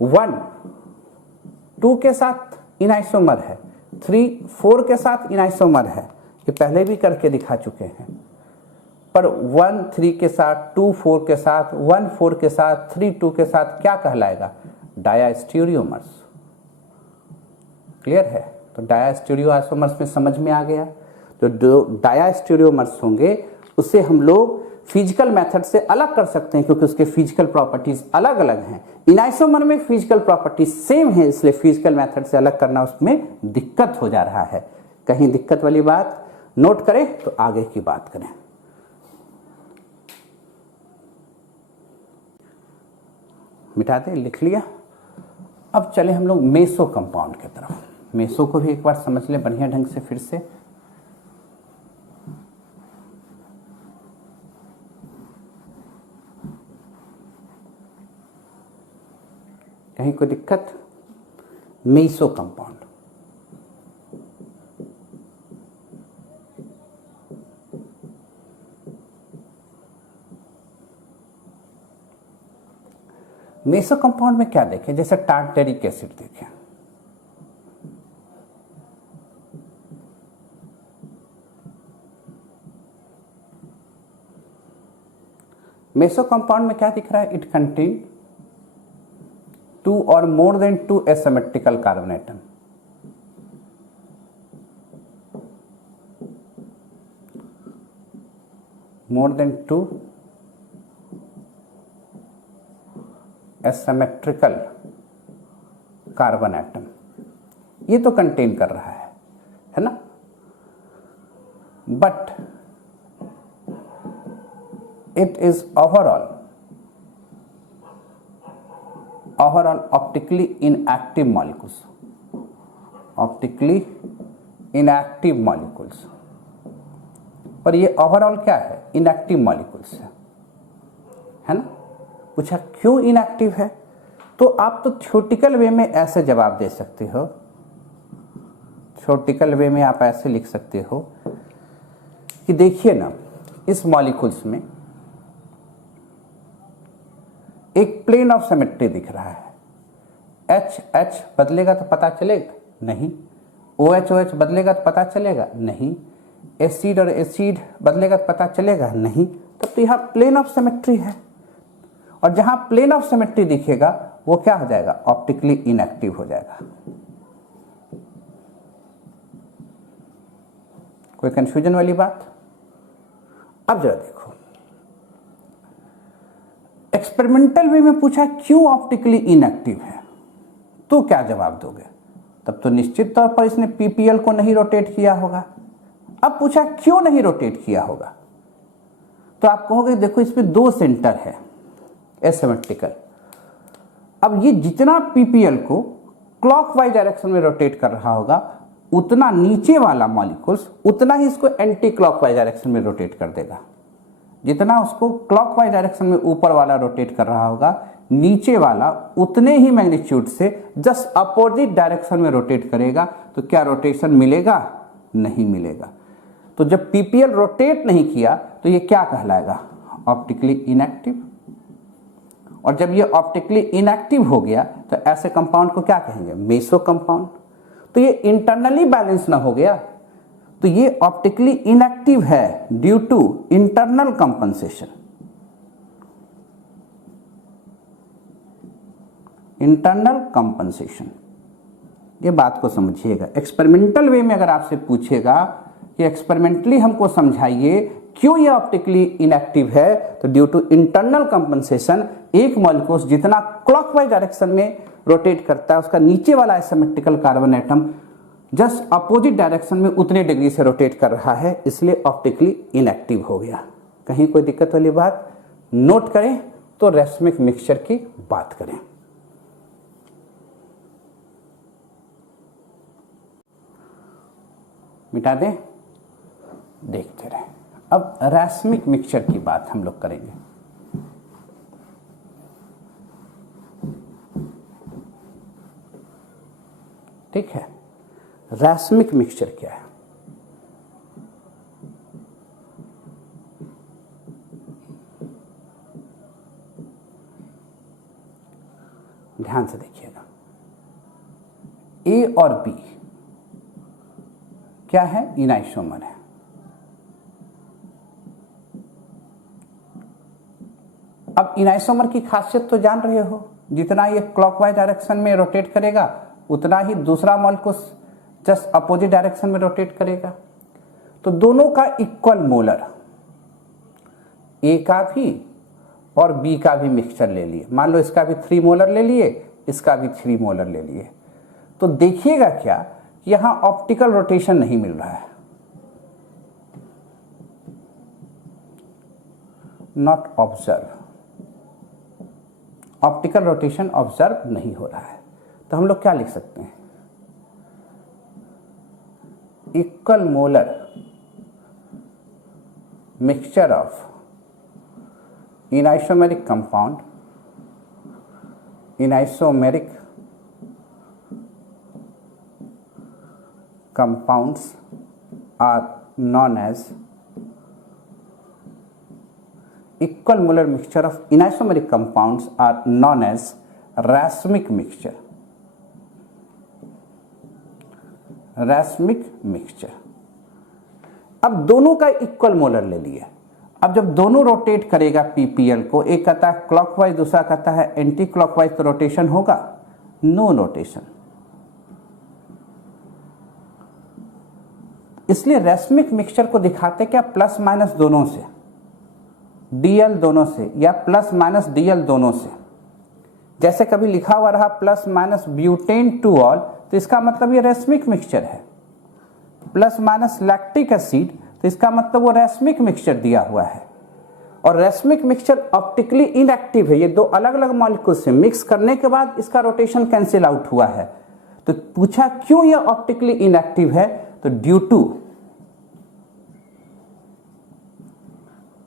1 2 के साथ इनाइसोमर है, 3 4 के साथ इनाइसोमर है, ये पहले भी करके दिखा चुके हैं। पर 1 3 के साथ, 2 4 के साथ, 1 4 के साथ, 3 2 के साथ क्या कहलाएगा? डायास्टीरियोमर्स। क्लियर है? तो डायास्टीरियोआइसोमर्स में समझ में आ गया। तो जो डायास्टीरियोमर्स होंगे उससे हम लोग फिजिकल मेथड से अलग कर सकते हैं, क्योंकि उसके फिजिकल प्रॉपर्टीज अलग अलग हैं। इनाइसोमर में फिजिकल प्रॉपर्टीज सेम है, इसलिए फिजिकल मेथड से अलग करना उसमें दिक्कत हो जा रहा है। कहीं दिक्कत वाली बात नोट करें तो आगे की बात करें। मिटा दें, लिख लिया। अब चले हम लोग मेसो कंपाउंड की तरफ। मेसो को भी एक बार समझ लें बढ़िया ढंग से फिर से। कहीं कोई दिक्कत? मेसो कंपाउंड मेसो कंपाउंड में क्या देखें? जैसे टार्टेरिक एसिड देखें, मेसो कंपाउंड में क्या दिख रहा है? It contain 2 or more than 2 asymmetrical carbon atom। more than 2 asymmetrical carbon atom ये तो कंटेन कर रहा है ना? But it is overall optically inactive molecules. पर ये ओवरऑल क्या है? इनएक्टिव मॉलिक्यूल्स है ना? पूछा क्यों इनएक्टिव है? तो आप तो थ्योरेटिकल वे में ऐसे जवाब दे सकते हो, थ्योरेटिकल वे में आप ऐसे लिख सकते हो कि देखिए ना, इस मॉलिक्यूल्स में एक प्लेन ऑफ सिमेट्री दिख रहा है। एच एच बदलेगा तो पता चलेगा? नहीं। ओ एच बदलेगा तो पता चलेगा? नहीं। एसिड और एसिड बदलेगा तो पता चलेगा? नहीं। तब तो यहाँ प्लेन ऑफ सिमेट्री है, और जहां प्लेन ऑफ सिमेट्री दिखेगा वो क्या हो जाएगा? ऑप्टिकली इनएक्टिव हो जाएगा। कोई कंफ्यूजन वाली बात? अब जरा देखो, एक्सपेरिमेंटल वे में पूछा क्यों ऑप्टिकली इनएक्टिव है, तो क्या जवाब दोगे? तब तो निश्चित तौर पर इसने पीपीएल को नहीं रोटेट किया होगा। अब पूछा क्यों नहीं रोटेट किया होगा, तो आप कहोगे देखो इसमें 2 सेंटर है एसिमेट्रिकल। अब ये जितना पीपीएल को क्लॉकवाइज डायरेक्शन में रोटेट कर रहा होगा, उतना नीचे वाला मॉलिक्यूल्स उतना ही इसको एंटी क्लॉकवाइज डायरेक्शन में रोटेट कर देगा। जितना उसको क्लॉकवाइज डायरेक्शन में ऊपर वाला रोटेट कर रहा होगा, नीचे वाला उतने ही मैग्नीट्यूड से जस्ट अपोजिट डायरेक्शन में रोटेट करेगा। तो क्या रोटेशन मिलेगा? नहीं मिलेगा। तो जब पीपीएल रोटेट नहीं किया तो ये क्या कहलाएगा? Optically inactive. और जब ये ऑप्टिकली इनएक्टिव हो गया तो ऐसे कंपाउंड को क्या कहेंगे? Meso compound. तो ये इंटरनली बैलेंस ना हो गया, तो ये ऑप्टिकली इनएक्टिव है due to internal compensation. Internal compensation, ये बात को समझिएगा। एक्सपेरिमेंटल वे में अगर आपसे पूछेगा कि एक्सपेरिमेंटली हमको समझाइए क्यों ये ऑप्टिकली इनएक्टिव है, तो ड्यू टू इंटरनल कंपनसेशन, एक मॉलिक्यूल जितना क्लॉकवाइज डायरेक्शन में रोटेट करता है उसका नीचे वाला asymmetrical carbon atom just opposite direction में उतने डिग्री से रोटेट कर रहा है, इसलिए ऑप्टिकली इनएक्टिव हो गया। कहीं कोई दिक्कत वाली बात? नोट करें तो रेसमिक मिक्सचर की बात करें। मिटा दें, देखते रहे। अब रेसमिक मिक्सचर की बात हम लोग करेंगे। ठीक है, रेसमिक मिक्सचर क्या है? ध्यान से देखिएगा। ए और बी क्या है? इनाइसोमर है। अब इनाइसोमर की खासियत तो जान रहे हो, जितना ये क्लॉकवाइज डायरेक्शन में रोटेट करेगा उतना ही दूसरा मॉलिक्यूल जस्ट अपोजिट डायरेक्शन में रोटेट करेगा। तो दोनों का इक्वल मोलर, ए का भी और बी का भी मिक्सचर ले लिए। मान लो इसका भी 3 मोलर ले लिए, इसका भी 3 मोलर ले लिए। तो देखिएगा क्या, यहां ऑप्टिकल रोटेशन नहीं मिल रहा है, not observe. Optical rotation observe नहीं हो रहा है। तो हम लोग क्या लिख सकते हैं? Equal molar mixture of enantiomeric compound, enantiomeric compounds are known as equal molar mixture of enisomeric compounds are known as racemic mixture. racemic mixture। अब दोनों का इक्वल मोलर ले लिए। अब जब दोनों रोटेट करेगा पीपीएल को, एक कहता है क्लॉकवाइज, दूसरा कहता है एंटी क्लॉकवाइज, तो रोटेशन होगा? No rotation. इसलिए रेसमिक मिक्सचर को दिखाते क्या? प्लस माइनस दोनों से, डीएल दोनों से, या प्लस माइनस डीएल दोनों से। जैसे कभी लिखा हुआ रहा plus minus butane two all, तो इसका मतलब ये रेसमिक मिक्सचर है। प्लस माइनस लैक्टिक एसिड, तो इसका मतलब वो रेसमिक मिक्सचर दिया हुआ है। और रेसमिक मिक्सचर ऑप्टिकली इनएक्टिव है। ये 2 अलग अलग मॉलिक्यूल से मिक्स करने के बाद इसका रोटेशन कैंसिल आउट हुआ है। तो पूछा क्यों ये ऑप्टिकली इनएक्टिव है, तो due to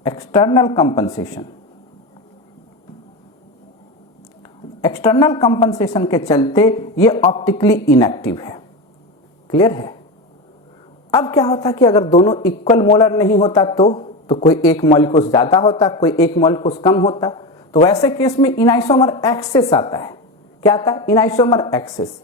external compensation. External compensation के चलते ये ऑप्टिकली इनएक्टिव है। क्लियर है? अब क्या होता कि अगर दोनों इक्वल मोलर नहीं होता तो कोई एक मॉलिक्यूल ज्यादा होता, कोई एक मॉलिक्यूल कम होता। तो वैसे केस में इनाइसोमर एक्सेस आता है। क्या आता है? इनाइसोमर एक्सेस।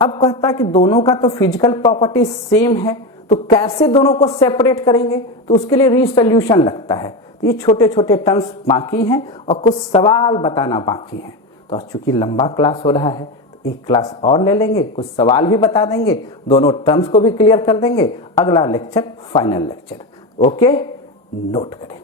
अब कहता कि दोनों का तो फिजिकल प्रॉपर्टी सेम है, तो कैसे दोनों को सेपरेट करेंगे? तो उसके लिए रीसोल्यूशन लगता है। तो ये छोटे छोटे टर्म्स बाकी हैं और कुछ सवाल बताना बाकी है। तो चूंकि लंबा क्लास हो रहा है तो एक क्लास और ले लेंगे, कुछ सवाल भी बता देंगे, दोनों टर्म्स को भी क्लियर कर देंगे। अगला lecture final lecture. Okay, note करें।